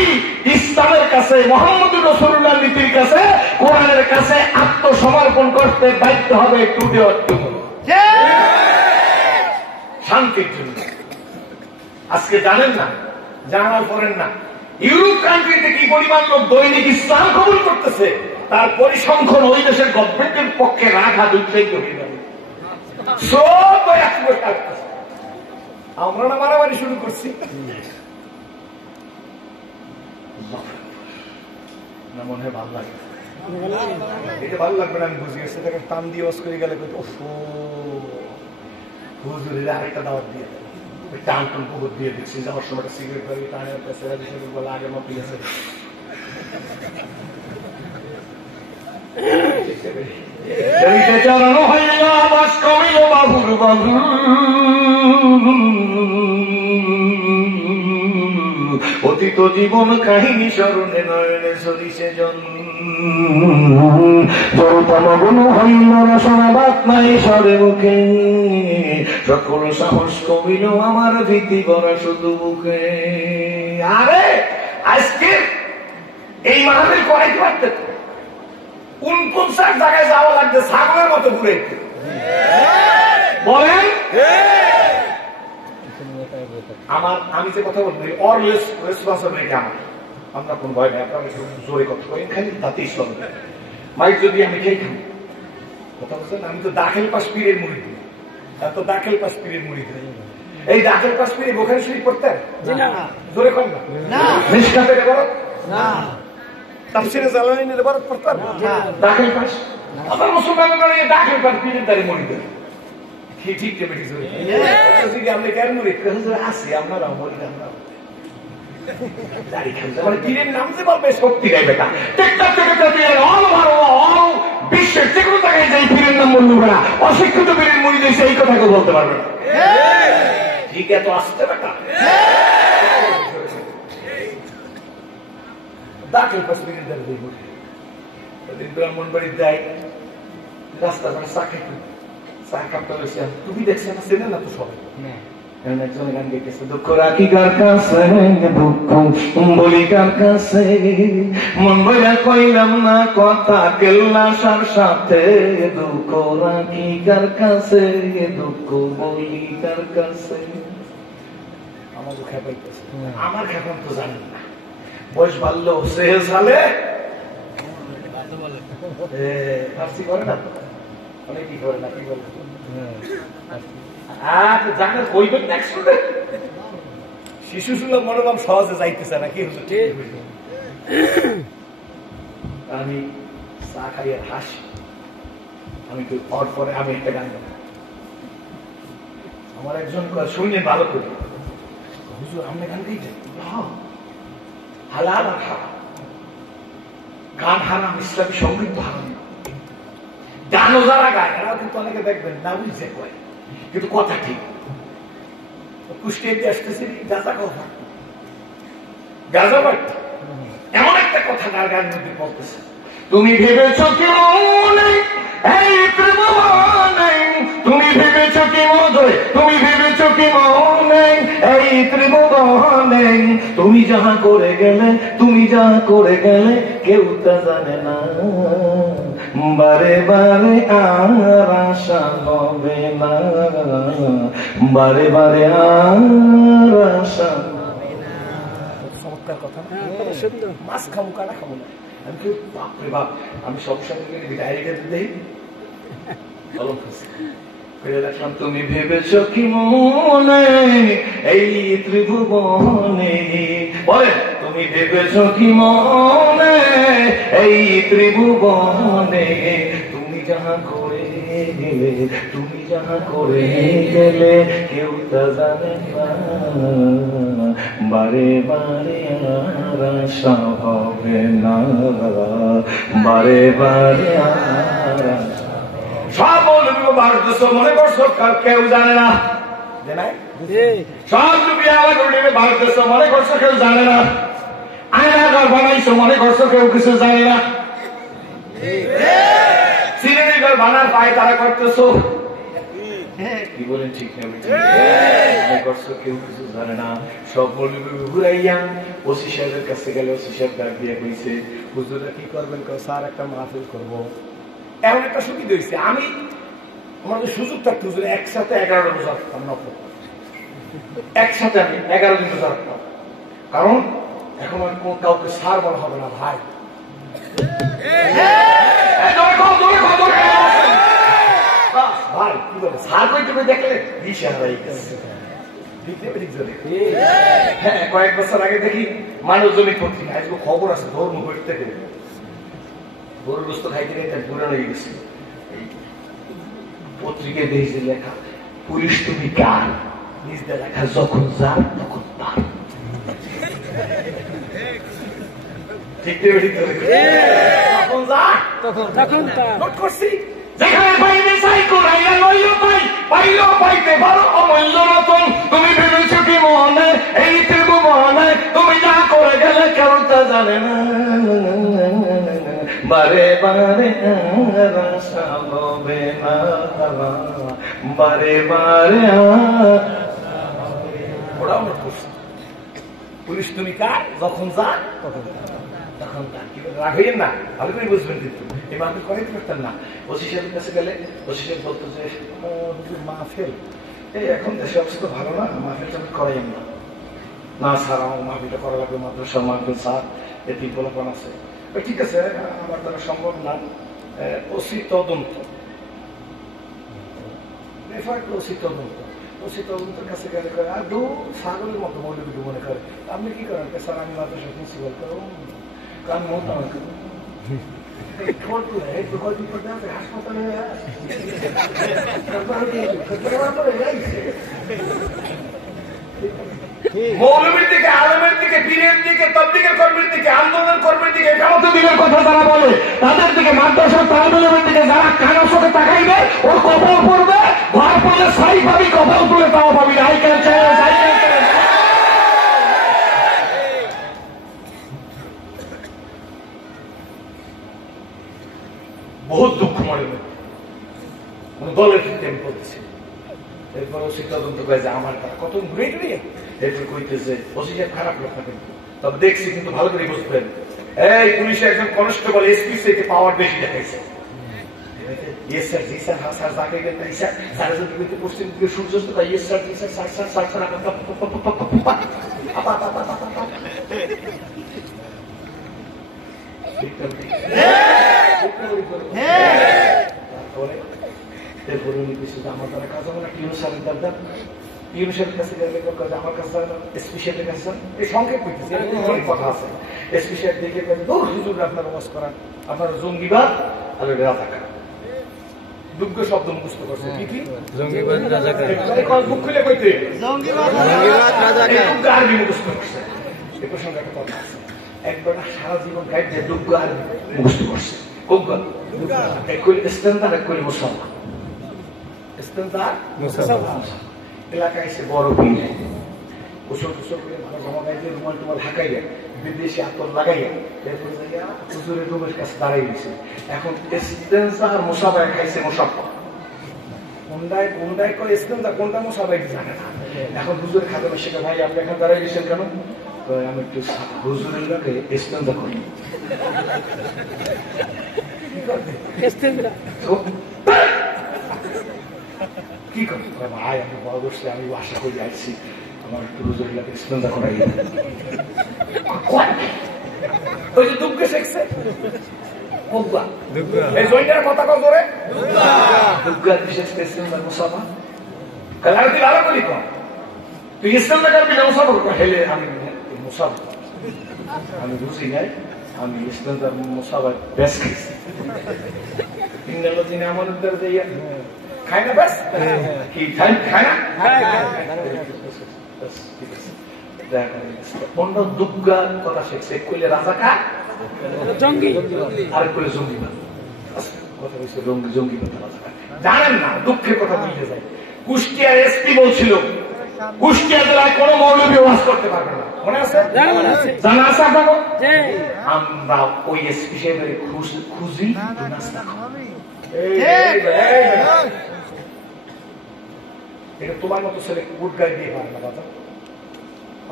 ইসলামের কাছে, মুহাম্মদ রাসূলুল্লাহর নীতির কাছে, কোরআনের কাছে আত্মসমর্পণ করতে বাধ্য হবে। টু ডে অর টুমরো, শান্তির জন্য। আজকে জানেন না, জানার পরেন না, ইউরোপ কান্ট্রিতে কি পরিমাণ লোক দৈনিক ইসলাম কবুল করতেছে, তার পরিসংখ্যান ওই দেশের গভর্নমেন্টের পক্ষে রাখা দুর্চারিত হয়ে যাবে। সব আমরা না মারামারি শুরু করছি না, মনে হয় ভালো লাগে। এটা ভালো লাগবে না, আমি বুঝে গেছি। টান দিয়ে ওয়াজ করে গেলে হুজুরের আরেকটা দাওয়াত দিয়ে টান টান পুকুর দিয়ে দিচ্ছি। যাওয়ার সময় সিগারেট ধরে টানের কাছে বলে আগের মতো আছে। চালানো হয় না বাস কমিল বাবুর বাবু, অতীত জীবন কাহিনী স্মরণে নয়নে সরিষে জন মুখে, সকল সাহস কমিল আমার ভীতি করা শুধু মুখে। আরে আজকে এই মাহফিল করাইতে পারতে 49 জায়গায় যাওয়া লাগবে, ছাগলের মতো ঘুরে বলেন। আমি যে কথা বলবো অলওয়েজ রেসপন্সিবিলিটি আমার, আমরা কোন ভয় নেই। আপনারা জোরে কথা করেন খালি, তাতে ইসলাম মাইক যদি আমি খেয়ে খাবো কথা বলছেন। আমি তো দাখিল পাশ পীরের মুরিদ, এত দাখিল পাশ পীরের মুড়ি দেয়। এই দাখিল পাশ পীরে বুখারী শরীফ পড়তেন? জোরে কম না। মিশকাতের ইবারত না, তাফসীরে জালালাইনের ইবারত পড়তেন? দাখিল পাশ। আমার মুসলমানরা এই দাখিল পাশ পীরের দ্বারে মুড়ি দেয়। ঠিক ঠিক কে বেটি জোরে যদি আপনি কেন মুড়ি হুজুর আসি আপনারা মুড়ি দেন না, দাড়ি খান মানে পীরের নাম যে বলবে শক্তি দেয় বেটা। টিকটক থেকে পীরের অল বিশ্বের যে কোনো জায়গায় যাই পীরের নাম বলবো না, অশিক্ষিত পীরের মুড়ি দিয়ে সেই কথা কেউ বলতে পারবে না। ঠিক এত আসতে বেটা দাখিল পাশ পীরের দ্বারে দেয় মুড়ি। ব্রাহ্মণ বাড়ির দেয় রাস্তা মানে চা খাপটা রয়েছে। তুমি দেখছো না, চেনে না তো সবাই। একজন গান গেছে, দুঃখ রাখি কার কাছে, দুঃখ বলি কার কাছে, মন বইয়া কইলাম না কথা কেল্লাসার সাথে, দুঃখ রাখি কার কাছে, দুঃখ বলি কার কাছে। আমার খেপাইতেছে, আমার খেপান তো জানেন না, বয়স বাড়লো সে সালে ফার্সি করে না, অনেক কি করে না, কি বলে শিশু সুলভ মনোভাব সহজে যাইতেছে না কি? আমি চা খাই আর হাসি, আমি পরে আমি একটা গান গাই। আমার একজন শুনে ভালো করি, হুজুর আপনি গান গাইছেন? হালাল আর হারাম, গান হারাম, ইসলামী সংগীত হারাম। গানও যারা গায় এরা কিন্তু অনেকে দেখবেন না বুঝছে কয়, কিন্তু কথা ঠিক। কুষ্টিয়াতে আসতেছি গাঁজা কথা, গাঁজা বাট এমন একটা কথা গার গান মধ্যে বলতেছে, তুমি ভেবেছ কি মনে এই ত্রিভুবনে, তুমি ভেবেছ কি মধুরে, তুমি ভেবেছ কি মনে এই ত্রিভুবনে, তুমি যাহা করে গেলে, তুমি যাহা করে গেলে কেউ তা জানে না, বারে বারে আর আশা হবে না, বারে বারে আর আশা হবে না। চমৎকার কথা না? মাছ খাবো কাটা খাবো না। আমি কি বাপরে বাপ, আমি সব সাথে ডাইরেক্ট দেই কলম খুঁজছি ফেলে রাখলাম, তুমি ভেবেছ কি মনে এই ত্রিভুবনে, বলে তুমি ভেবেছ কি মনে এই ত্রিভুবনে, তুমি যাহা করে গেলে, তুমি যাহা করে গেলে কেউ তা জানে না, বারে বারে আর আশা হবে না, বারে বারে আর সব বলবি ভারতবর্ষ মনে করছো কেউ জানে না, সব তুমি আমার ভারতবর্ষ মনে করছো কেউ জানে না, আয়নাঘর বানাইছো মনে করছো কেউ কিছু জানে না, সিনেমি ঘর বানার পায় তারা করতেছো, কি বলেন ঠিক নেই করছো কেউ কিছু জানে না। সব বলবি ঘুরাইয়া ওসি সাহেবের কাছে গেলে ওসি সাহেব ডাক দিয়ে কইছে, হুজুরা কি করবেন? স্যার একটা মাহফিল করবো। এমন একটা সুবিধা হয়েছে, আমি আমাদের সুযোগ থাকতে হুজুর একসাথে 11টা রোজা রাখতাম, নফল একসাথে আমি 11 দিন রোজা রাখতাম, কারণ এখন আর কাউকে স্যার বলা হবে না ভাই। ভাই কি বলে স্যার কই তুমি দেখলে দিশা হারাই গেছে। হ্যাঁ, কয়েক বছর আগে দেখি মানবজমিক পত্রিকা, আজকে খবর আছে ধর্ম করতে গেলে গরুর গোস্ত খাইতে খাইতে পুরানো হয়ে গেছে। পত্রিকায় দেখেছে লেখা, পুলিশ তুমি কার, নিজে লেখা যখন যার তখন তার। ঠিক তখন যার তখন নোট করছি, যেখানে পাইবে চাই করাইয়া লইও পাই, পাইলেও পাইতে পারো অমূল্য রতন, তুমি ভেবেছ কি মনে এই ত্রিভুবনে, তুমি যা করে গেলে কেউ তা জানে না, বারে বারে আর আশা হবে না, বারে বারে ওরাও নোট করছে, পুলিশ তুমি কার, যখন যা তখন রাখেন না, ভালো করে বুঝবেন। কিন্তু এই মাহফিল করাইতে পারতেন না। ওসি সাহেবের কাছে গেলে ওসি সাহেব বলতো যে হুজুর মাহফিল এই এখন দেশের অবস্থা ভালো না, মাহফিলটা আমি করাই না। না স্যার, আমার মাহফিলটা করা লাগবে, মাদ্রাসার মাহফিল স্যার, এটি পোলাপান আছে। ঠিক আছে, আমার দ্বারা সম্ভব না। ওসি তদন্ত রেফার টু ওসি তদন্ত। ওসি তদন্তের কাছে গেলে করে আর দু ছাগলের মতো মৌলবীকে মনে করে আপনি কি করেন? স্যার আমি মাদ্রাসা প্রিন্সিপাল করো কান মত আমাকে হাসপাতালে মৌলবীর দিকে, আলমের দিকে, পীরের দিকে, তবলিগের কর্মীর দিকে, আন্দোলনের কর্মীর দিকে, একামত দিনের কথা যারা বলে তাদের দিকে, মাদ্রাসার তালিবের দিকে যারা কানের সাথে তাকাইবে ওর কপাল পড়বে, ঘর পড়লে সাই পাবি, কপাল তুলে তাও পাবি। বহুত দুঃখ মনে দলের ক্ষেত্রে আমি বলতেছি। এরপর ওসি তদন্ত করে যে আমার তারা কত ঘুরে ঘুরে এরপর কইতেছে ওসি সাহেব খারাপ লোক না কিন্তু, তবে দেখছি কিন্তু ভালো করে বুঝবেন এই পুলিশে একজন কনস্টেবল এসপি থেকে পাওয়ার বেশি দেখাইছে। ইয়েস স্যার, জি স্যার, হ্যাঁ স্যার, যাকে গেলে স্যার স্যার যদি বলতে পশ্চিম দিকে সূর্যাস্ত পাই, ইয়েস স্যার, জি sir, sir sir sir sir তারপরে এরপরে উনি কিছু আমার দ্বারা কাজ হবে না, পিউন সাহেবের দাদা পিউন সাহেবের কাছে গেলে আমার কাছে এসপি সাহেবের কাছে এই সংক্ষেপ করতেছে, অনেক কথা আছে। এসপি সাহেব দেখে হুজুর আপনার ওয়াজ করান, আপনার জঙ্গিবাদ আর রাজাকার দুঃখ শব্দ মুখস্থ করছে। কি কি জঙ্গিবাদ রাজাকার বুক খুলে কইতে জঙ্গিবাদ রাজাকার আরবি মুখস্থ করছে। এই প্রসঙ্গে একটা কথা আছে, একবার সারা জীবন গাইতে দুঃখ আর মুখস্থ করছে। কোন এক কইলে ইস্তেনদার, এক কইলে মুসলমান। ইস্তেনদার মুসলমান এলাকায় এসে বড় ভিড় গোসল গোসল করে ভালো জামা গাইতে রুমাল টুমাল ঢাকাইয়া বিদেশি আতর লাগাইয়া এরপরে যাইয়া হুজুরের রুমের কাছে দাঁড়াই গেছে। এখন ইস্তেনদার মুসাফা খাইছে, মুসাফা কোনটায় কোনটায় কয় ইস্তেনদার কোনটা মুসাফা জানে না। এখন হুজুরের খাতে শেখা ভাই আপনি এখন দাঁড়াই গেছেন কেন? আমি একটু হুজুরের লোকে ইস্তেনদা করি। কি করি ভাই আমি বড় বসলে আমি আশা করে যাচ্ছি আমার একটু হুজুরের লোকে ইস্তেনদা করাই। ওই যে দুঃখে শিখছে এই জয়টার কথা কম করে দুর্গা বিশেষ ইস্তেনদার মুসাফা কালার তুই ভালো করি কম তুই ইস্তেনদা করবি না মুসাফা করবো হেলে আমি মুসাফা আমি বুঝি নাই আমি ইস্তেনদার মুসাফা বেশ খাইছি। ইংরেজি আমার উত্তর দিয়ে খায় না বেশ কি খায় না পণ্য দুর্গার কথা শিখছে, কইলে রাজাকার জঙ্গি আর কইলে জঙ্গিবাদ কথা বলছে, জঙ্গিবাদ রাজাকার জানেন না, দুঃখের কথা বলতে যায়। কুষ্টিয়ার এসপি বলছিল কুষ্টিয়া জেলায় কোন মৌলবী ওয়াজ করতে পারবে না, মনে আছে? জানা আছে আপনার? আমরা ওই এসপি সাহেবের খুঁজি এটা তোমার মতো ছেলে গুড গাইড দিয়ে পারে না বাবা,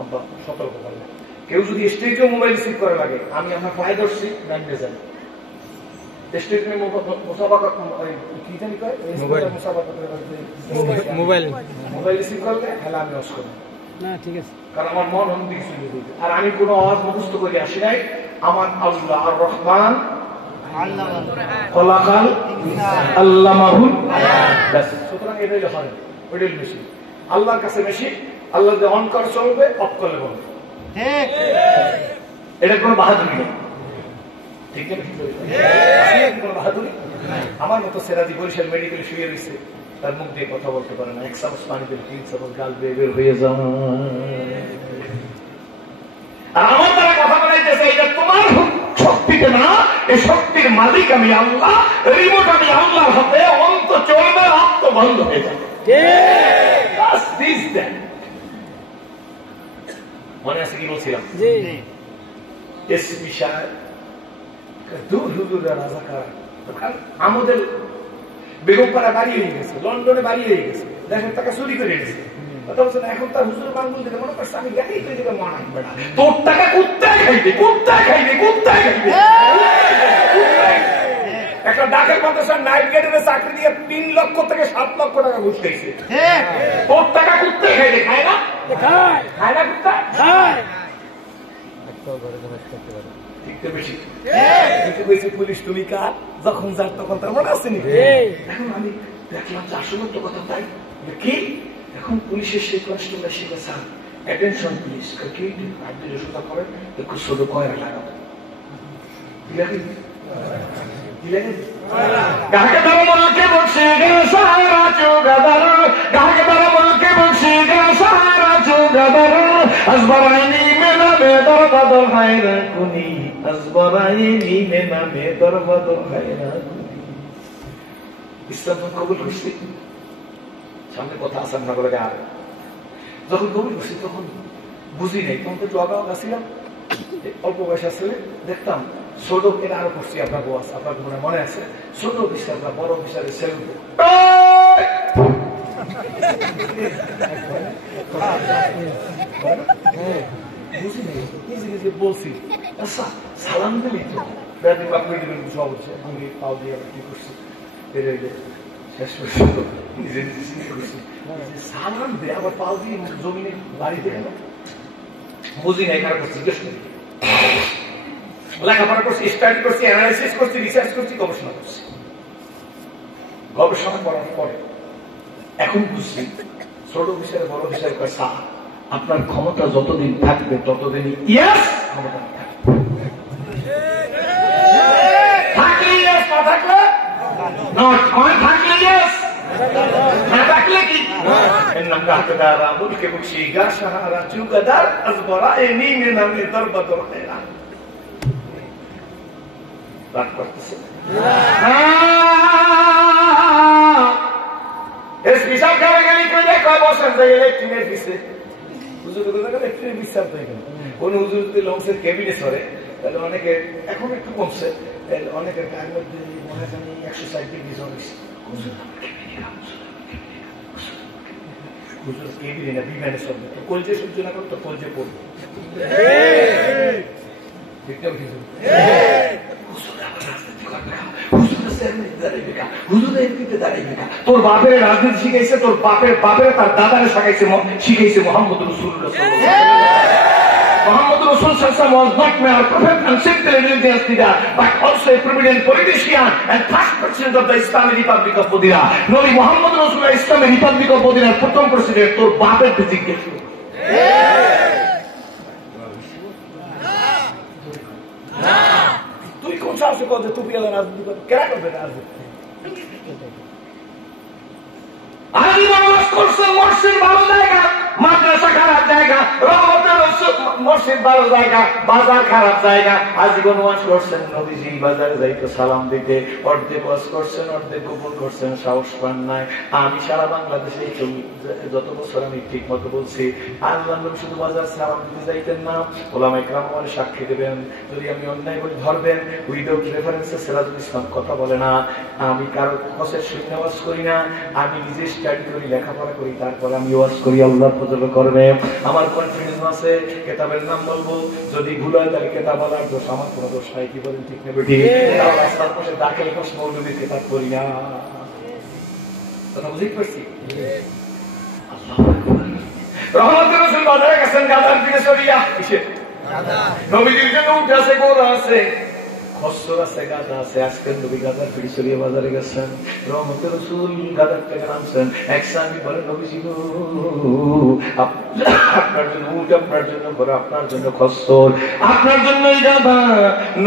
আব্বা সতর্ক করবে। কেউ যদি স্টেজে মোবাইল রিসিভ করে লাগে আমি আপনার পায়ে ধরছি ব্যাংকে যাই স্টেজে মোবাইল রিসিভ করলে তাহলে আমি অস করবো না, ঠিক আছে, কারণ আমার মন অন্যদিকে চলে যেতে। আর আমি কোনো আওয়াজ মুখস্থ করে আসি নাই, আমার আল্লাহ আর রহমান সুতরাং এটাই হয়, ওইটাই বেশি আল্লাহর কাছে বেশি। আল্লাহ যে অন কর চলবে, অফ করলে বলবে, এটা কোনো বাহাদুরি নেই, ঠিক কোনো বাহাদুরি। আমার মতো সেরাজি বরিশাল মেডিকেলে শুয়ে রয়েছে, তার মুখ দিয়ে কথা বলতে পারে না, 1 চামচ পানি পেলে 3 চামচ গাল বের হয়ে যায়। আর আমার দ্বারা কথা বলাইতেছে এটা তোমার শক্তিতে না, এই শক্তির মালিক আমি আল্লাহ, রিমোট আমি আল্লাহর হাতে, অন্ত চলবে, আত্ম বন্ধ হয়ে যাবে। মনে আছে কি বলছিলাম? এসপি সাহেব রাজাকার আমাদের বেগমপাড়া বাড়ি হয়ে গেছে, লন্ডনে বাড়ি হয়ে গেছে, 1,000 টাকা চুরি করে এনেছে। এখন তার হুজুরের বাংলা থেকে মনে করছে আমি গাড়ি থেকে মনে আনবে না, তোর টাকা কুত্তায় খাইবে, কুত্তায় খাইবে, কুত্তায় খাইবে। একটা ডাকের মাদ্রাসার নাইট গার্ডের চাকরি দিয়ে 3 লক্ষ থেকে 7 লক্ষ টাকা ঘুষ খাইছে। তোর টাকা কুত্তায় খাইবে, খায় না? খায় না কুত্তা? পুলিশ তুমি কার, যখন যার তখন তার মনে আছে নি। এখন আমি দেখলাম যে আসলে তো কথা তাই। কি এখন পুলিশের সেই কনস্টেবল শিখে স্যার অ্যাটেনশন প্লিজ, কি আপনি সোজা করেন একটু ছোট কয়রা লাগাবেন। গাকে তারা বলকে বলছে সাহারা চৌগাদার, গাকে তারা বলকে বলছে সাহারা চৌগাদার, আসবারাইনি মেনা বেদর বদল হায়রা কুনি, আসবারাইনি মেনা বেদর বদল হায়রা কুনি। ইসলাম কবুল করছি, সামনে কথা আসান না করে আর যখন কবুল করছি তখন বুঝি নাই, তখন তো জগাও গেছিলাম, অল্প বয়স আসলে দেখতাম ছোট এর আরো করছি। আপনার বস আপনার মনে আছে ছোট অফিসার বা বড় অফিসারের ছেলে বুঝি নাই বলছি আচ্ছা সালাম দিলি তো ব্যাপারে বাকি দেবেন সব হচ্ছে আমি পাও দিয়ে কি করছি শেষ পর্যন্ত নিজে নিজে চিন্তা করছি সালাম দে আবার পাও দিয়ে জমিনে বাড়িতে গেল বুঝি নাই কারো করছি জিজ্ঞেস করি। লেখাপড়া করছি, স্টাডি করছি, অ্যানালাইসিস করছি, রিসার্চ করছি, গবেষণা করছি। গবেষণা করার পরে এখন বুঝছি ছোট বিষয়ে বড় বিষয়ে আপনার ক্ষমতা যতদিন থাকবে ততদিনই ইয়েস ক্ষমতা থাকলে ইয়েস, না থাকলে নট, থাকলে ইয়েস, না থাকলে কি মুলকে বকশি গা সাহারা চুকাদার আসবরা এনি মে নামে দরবাদর হেরা। রাগ করতেছে হিসাব খাবে গেলি কয় বছর যাই ইলেকট্রিনের পিছে হুজুর ইলেকট্রিনের বিশ্বাস হয়ে গেল। কোন হুজুর যদি লংসের কেবিনে সরে তাহলে অনেকে এখন একটু কমছে, অনেকের গায়ের মধ্যে মনে হয় 160 ডিগ্রি চল্লিশ হুজুর কেবিনে না বিমানে সরবে, তো কলজে সহ্য না করতো কলজে পড়বে। তোর বাপের রাজনীতি শিখাইছে, তোর বাপের বাপের তার দাদারে শিখাইছে মোহাম্মদ রাসূলুল্লাহ। Muhammad Rasul was not mere prophet and simple religious leader, but also a prominent politician and first president of the Islamic Republic of Medina. Nabi Muhammad Rasul Islamic Republic of Medina প্রথম president তোর বাপের জিজ্ঞেস করো। তুই কোন সাহসে কথা তুমি রাজনীতি করো, কেন করবে রাজনীতি? আদি মানুষ করছে মসজিদ ভালো জায়গা, মাদ্রাসা খারাপ জায়গা, মসজিদ ভালো জায়গা, বাজার খারাপ জায়গা। আজীবন ওয়াজ করছেন নবীজি বাজারে যাইতে সালাম দিতে, অর্ধেক ওয়াজ করছেন অর্ধেক গোপন করছেন, সাহস পান নাই। আমি সারা বাংলাদেশে যত বছর আমি ঠিক মতো বলছি আল্লাহ শুধু বাজার সালাম দিতে যাইতেন না, ওলামায়ে কেরাম আমার সাক্ষী দেবেন, যদি আমি অন্যায় বলে ধরবেন উইদাউট রেফারেন্সে সিরাজুল ইসলাম কথা বলে না, আমি কারো কসের শূন্য ওয়াজ করি না, আমি নিজে স্টাডি করি লেখাপড়া করি, তারপরে আমি ওয়াজ করি, আল্লাহ ফজল করবে। আমার কনফিডেন্স আছে, কেতাবের নাম বলবো, যদি ভুল হয় তাহলে কেতাব আলার দোষ, আমার কোনো দোষ নাই। কি বলেন ঠিক নেবে ঠিক? রাস্তার পাশে দাখিল কোর্স মৌলবী কেতাব করি না, কথা বুঝতে পারছি। রহমতের রাসূল বাজারে গেছেন, গাদার দিকে সরিয়া কিসের নবীজির জন্য উঠ আছে, গোড়া আছে, খচ্চর আছে, গাদা আছে। আজকের নবী গাদার ফিরে সরিয়ে বাজারে গেছেন, রহমতের রাসূল গাদার থেকে নামছেন। এক সাহাবী বলেন নবীজি গো আপনার জন্য উট, আপনার জন্য ঘোড়া, আপনার জন্য খচ্চর, আপনার জন্যই গাদা।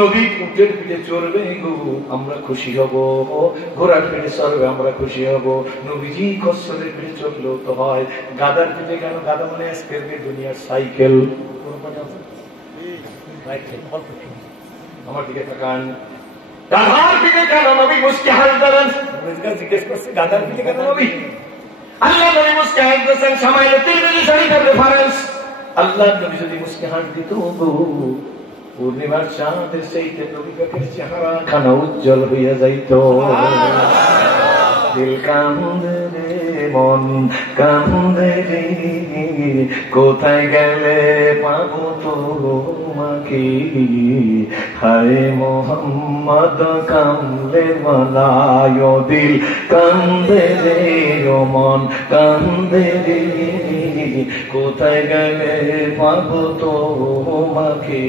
নবী উটের পিঠে চড়বে গো আমরা খুশি হব, ঘোড়ার পিঠে চড়বে আমরা খুশি হব। নবীজি খচ্চরের পিঠে চড়লো তো হয়, গাদার পিঠে কেন? গাদা মানে আজকের দুনিয়ার সাইকেল। আমার দিকে তাকান, গাধার পিঠে কেন নবী মুস্কি হাসতেন? জিজ্ঞেস করছে গাধার পিঠে কেন নবী? আল্লাহ নবী মুস্কি হাসতেছেন, সামাইল তিরমিজি শরীফের রেফারেন্স। আল্লাহ নবী যদি মুস্কি হাস দিত পূর্ণিমার চাঁদের সেইতে নবী পাকের চেহারা খানা উজ্জ্বল হইয়া যাইত। দিল কান্দে রে মন কান্দে রে, কোথায় গেলে পাবো তোমাকে, হায় মোহাম্মদ কামলে মালায়। দিল কান্দে রে ও মন কান্দে রে, কোথায় গেলে পাবো তোমাকে,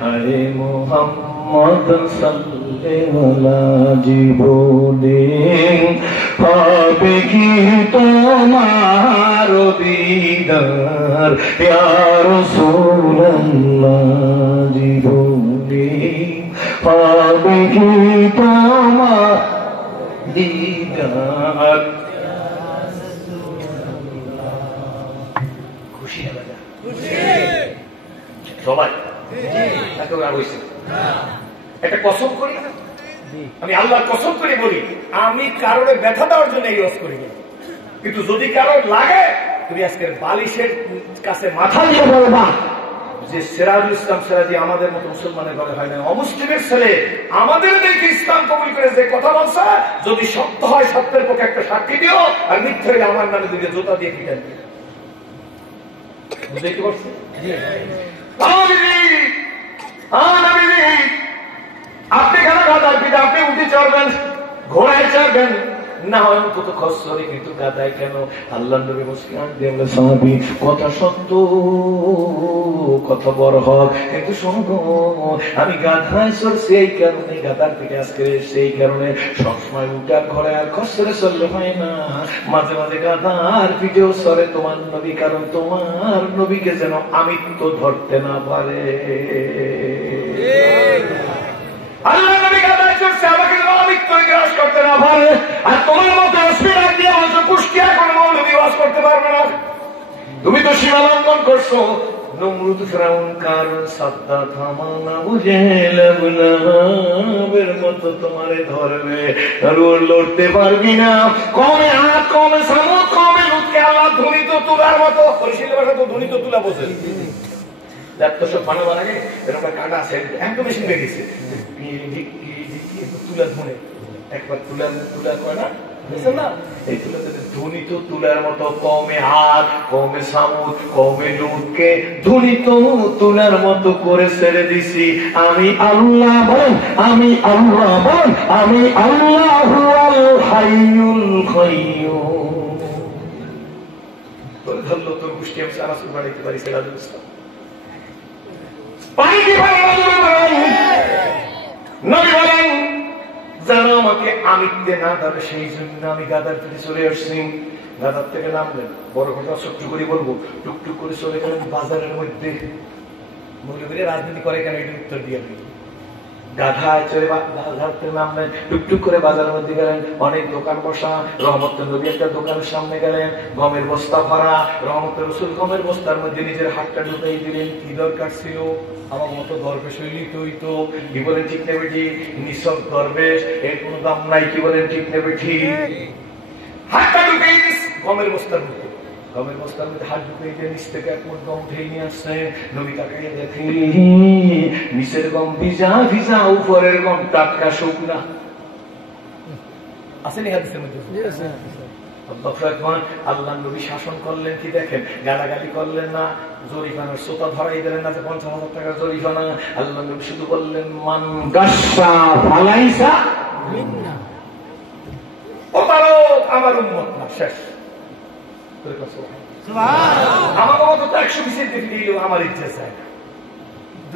হায় মোহাম্মদ সাল্লাল্লাহু জীবনে হবে কি তোমার দিদার ইয়া রাসূলুল্লাহ জীবনে হবে কি তোমার দিদার। খুশি হবে না সবাই? একটা কসম করি, আমি আল্লাহর কসম করে বলি, আমি কারোর ব্যথা দেওয়ার জন্য এই ওয়াজ করি না, কিন্তু যদি কারোর লাগে তুমি আজকের বালিশের কাছে মাথা দিয়ে বলবা যে সিরাজুল ইসলাম সিরাজি আমাদের মতো মুসলমানের ঘরে হয় না, অমুসলিমের ছেলে আমাদের দেখে ইসলাম কবুল করে যে কথা বলছে, যদি সত্য হয় সত্যের পক্ষে একটা সাক্ষী দিও, আর মিথ্যা হলে আমার নামে দুটো জুতা দিয়ে পিটান দিও। বুঝতে পারছি? আপনি কেন গাদার পিঠে? আপনি উঠে চড়বেন, ঘোড়ায় চড়বেন, না হয় অন্তত খসরে, কিন্তু গাদায় কেন? আল্লাহ নবী সাহাবী কথা সত্য, কথা বড় হক, কিন্তু শোনো আমি গাধায় চড়ছি এই কারণে, গাদার পিঠে আজকে সেই কারণে সবসময় উঠার ঘরে আর খসরে চললে হয় না, মাঝে মাঝে গাধার পিঠেও চড়ে তোমার নবী, কারণ তোমার নবীকে যেন আমিত্ব ধরতে না পারে। আল্লাহ নবী গাদায় চড়ছে আমাকে যেন আমিত্ব গ্রাস করতে না পারে, আর তোমার মতো অস্বীকার দিয়ে বলছো কুষ্টিয়া কোনো মৌলবী ওয়াজ করতে পারবে না। তুমি তো সীমা লঙ্ঘন করছো। নমরুদ ফেরাউন কারণ সাদ্দা থামানা বুঝে লাগলামের মতো তোমারে ধরবে, আর ওর লড়তে পারবি না। কমে হাত, কমে সামুদ, কমে লুটকে আল্লাহ ধনিত তুলার মতো, পরিশীল ভাষা তো ধনিত তুলা বোঝে, সব বানা বানাগে এরকম কাটা আছে, একদম মেশিন হয়ে গেছে, তুলা ধনে একবার তুলা তুলা করে না, এই তুলাতে ধনিত তুলার মতো কমে হাত, কমে সামুদ, কমে লুটকে ধনিত তুলার মতো করে ছেড়ে দিছি। আমি আল্লাহ বল, আমি আল্লাহ বল, আমি আল্লাহু আল হাইয়ুল কাইয়্যুম। তোর ধরলো তোর গোষ্ঠী আমি সারা সুর বাড়াইতে পারি, সিরাজুল ইসলাম নবী বলেন যেন আমাকে আমিত্বে না ধরে, সেই জন্য আমি গাদার থেকে চলে আসছি। গাদার থেকে নামলেন, বড় কথা ছোট্ট করে বলবো, টুকটুক করে চলে গেলেন বাজারের মধ্যে। মৌলবীরা রাজনীতি করে কেন, এটার উত্তর দিয়ে দিই। গাধায় চলে গাধার থেকে নামলেন, টুকটুক করে বাজারের মধ্যে গেলেন, অনেক দোকান বসা। রহমত নবী একটা দোকানের সামনে গেলেন, গমের বস্তা ভরা। রহমত রসুল গমের বস্তার মধ্যে নিজের হাতটা ঢুকাই দিলেন। কি দরকার ছিল? আমার মতো দরবেশ হইলি তো কি বলেন ঠিক নেবে ঠিক? নিঃসব দরবেশ, এর কোন দাম নাই, কি বলেন ঠিক নেবে ঠিক? হাতটা ঢুকাই দিস গমের বস্তার মধ্যে, গমের বস্তার মধ্যে হাত ঢুকাই দিয়ে নিচ থেকে এক মুঠ গম উঠে নিয়ে আসছে। নবী তাকাইয়া দেখি নিচের গম ভিজা ভিজা, উপরের গম টাটকা শুকনা। আসেনি হাদিসের মধ্যে? আল্লাহ নবী শাসন করলেন কি দেখেন, গালাগালি করলেন না, জরিমানার সোতা ধরাই দিলেন না যে 50,000 টাকার জরিমানা। আল্লাহ নবী শুধু বললেন মান গাসসা ফালাইসা মিন্না, প্রতারক আমার উম্মত না, শেষ। আমার মতো তো 120 দিল আমার ইজ্জত চায়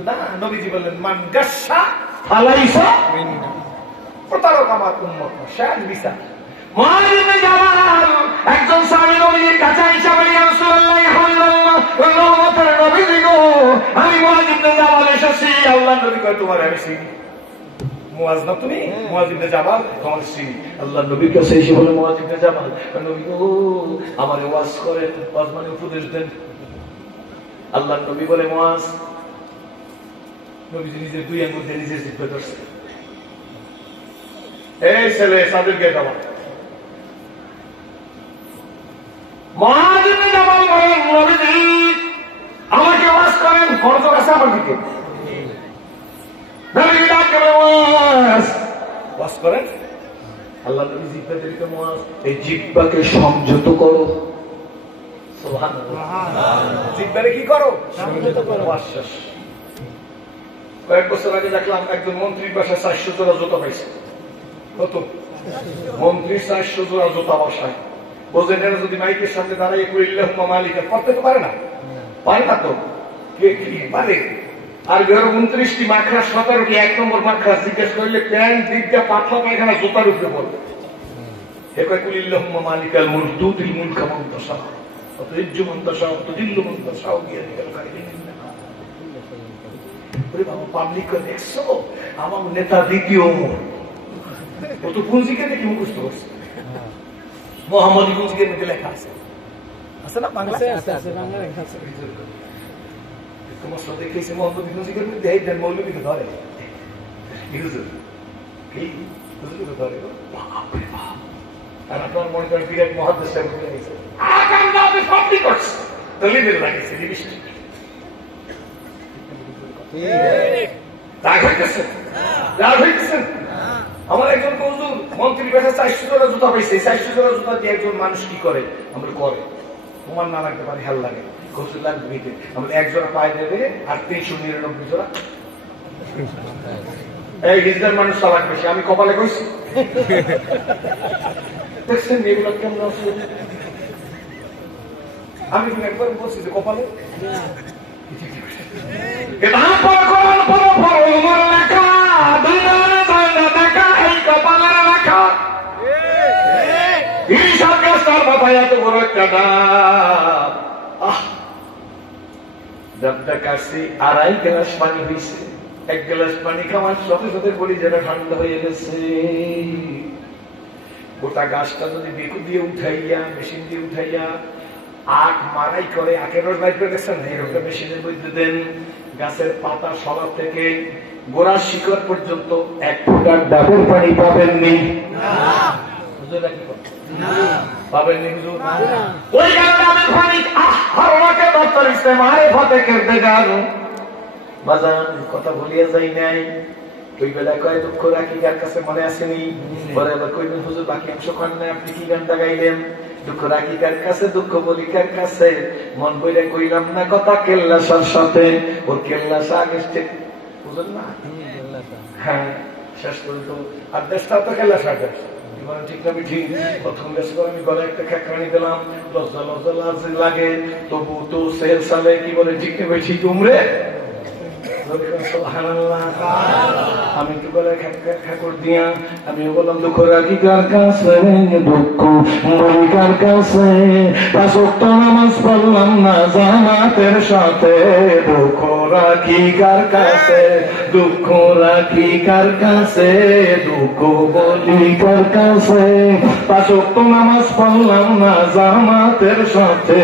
না। নবীজি বললেন মান গাসসা ফালাইসা মিন্না, প্রতারক আমার উম্মত না, শেষ বিচার। একজন স্বামী নবীর কাছে হিসাবে আমি মুআয ইবনে জাবাল এসেছি। আল্লাহ নবী কয় তোমার আমি চিনি। মুআয না তুমি? মুআয ইবনে জাবাল তোমার চিনি। আল্লাহ নবীর কাছে এসে বলে মুআয ইবনে জাবাল, নবী গো আমারে ওয়াজ করেন, ওয়াজ মানে উপদেশ দেন। আল্লাহ নবী বলে মুআয, নবীজি নিজের দুই আঙ্গুল দিয়ে নিজের জিহ্বা ধরছে, এই ছেলে সাদের গে যাবা। মুআয ইবনে জাবাল বলেন নবীজি আমাকে ওয়াজ করেন, ফরজ আছে আমার দিকে। নবীজি ডাকে ওয়াজ করেন। আল্লাহ নবী জিহ্বা দিকে মুআয এই জিহ্বাকে সংযত করো। সুবহানাল্লাহ, জিহ্বারে কি করো? সংযত করো। আশ্বাস। কয়েক বছর আগে দেখলাম একজন মন্ত্রীর বাসায় 400 জোড়া জুতা পাইছে। কত? মন্ত্রী 400 জোড়া জুতা বসায়। বোঝেন এরা যদি মাইকের সামনে দাঁড়াই মালিকা পড়তে তো পারে না, পারে না তো, কে কি পারে? আর ঘর 29টি মাখরা 17টি 1 নম্বর মাখরা জিজ্ঞেস করলে প্যান্ট দিকটা পাতলা পায়খানা জোতার উপরে বলবে হেকয় কুলিল্লাহুম্মা মালিকাল মুলক তুতিল মুলকা মান তাশা ওয়া তুইজ্জু মান তাশা ওয়া তুযিল্লু মান তাশা বিয়াদিকাল খায়র ওরে বাবা পাবলিক কে দেখছো আমার নেতা দ্বিতীয় ওমর ও তো পুঁজিকে দেখে মুখস্থ করছে মোহাম্মদী পুঁজিকে মধ্যে লেখা আছে আছে না বাংলা আছে বাংলা লেখা আছে তোমার সাথে কেসে মোহাম্মদী পুঁজিকে মধ্যে এই দেন মৌলবীকে ধরে ইউজুর কি হুজুরকে ধরে বাপ রে বাপ আর আপনার মনে করেন বিরাট মহাদেশটা বলে গেছে আকাম দাবে সবই করছে দলিলের লাগিয়েছে ডিভিশন আমার একজন হুজুর মন্ত্রী কাছে 400 জোড়া জুতা পাইছে 400 জোড়া জুতা দিয়ে একজন মানুষ কি করে আমরা করে তোমার না লাগতে পারে হেল লাগে হুজুর লাগবে দিতে আমরা এক জোড়া পায়ে দেবে আর 399 জোড়া এই হিজদার মানুষ চালাক বেশি আমি কপালে কইছি দেখছেন এগুলো কেমন আছে আমি একবার বলছি যে কপালে আড়াই গ্লাস পানি হয়েছে 1 গ্লাস পানি খাওয়ার সাথে সাথে বলি যেটা ঠান্ডা হয়ে গেছে গোটা গাছটা যদি বেকু দিয়ে উঠাইয়া মেশিন দিয়ে উঠাইয়া আখ মারাই করে আখের রস বাইর করে গেছেন এরকম মেশিনের মধ্যে দেন গাছের পাতা সবার থেকে গোড়ার শিকড় পর্যন্ত 1 ফুটার ডাবের পানি পাবেননি পাবেননি হুজুর ওই ডাবের পানি আমাকে দপ্তর ইস্তেমারে ফতে করতে গেল বাজান কথা বলিয়া যাই নাই ওই বেলা কয় দুঃখ রাখি কার কাছে মনে আসেনি পরে আবার কইবেন হুজুর বাকি অংশ খান না আপনি কি গানটা গাইলেন দুঃখ রাখি কার কাছে দুঃখ বলি কার কাছে মন বইরে কইলাম না কথা কেল্লাসার সাথে ওর কেল্লাসা আগে বুঝলেন না হ্যাঁ শেষ পর্যন্ত আর দেশটা তো কেল্লাসা গেছে ঠিক না ঠিক প্রথম দেশে আমি গলায় একটা খেকরানি দিলাম লজ্জা লজ্জা লাগে তবু তো সেল সালে কি বলে ঠিক নেবে ঠিক উমরে আমি তো বলে ঠাকুর দিয়া আমি বললাম দুঃখ রাখি কার কাছে দুঃখ বলি কার কাছে 5 ওয়াক্ত নামাজ পড়লাম না জামাতের সাথে দুঃখ রাখি কার কাছে দুঃখ রাখি কার কাছে দুঃখ বলি কার কাছে 5 ওয়াক্ত নামাজ পড়লাম না জামাতের সাথে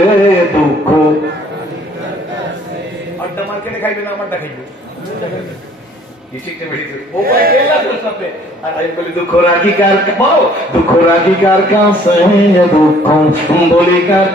দুঃখ আড্ডা মার্কেটে খাইবে না আমারটা খাইবে দুঃখ রাখি কার কাছে দুঃখ বলি কার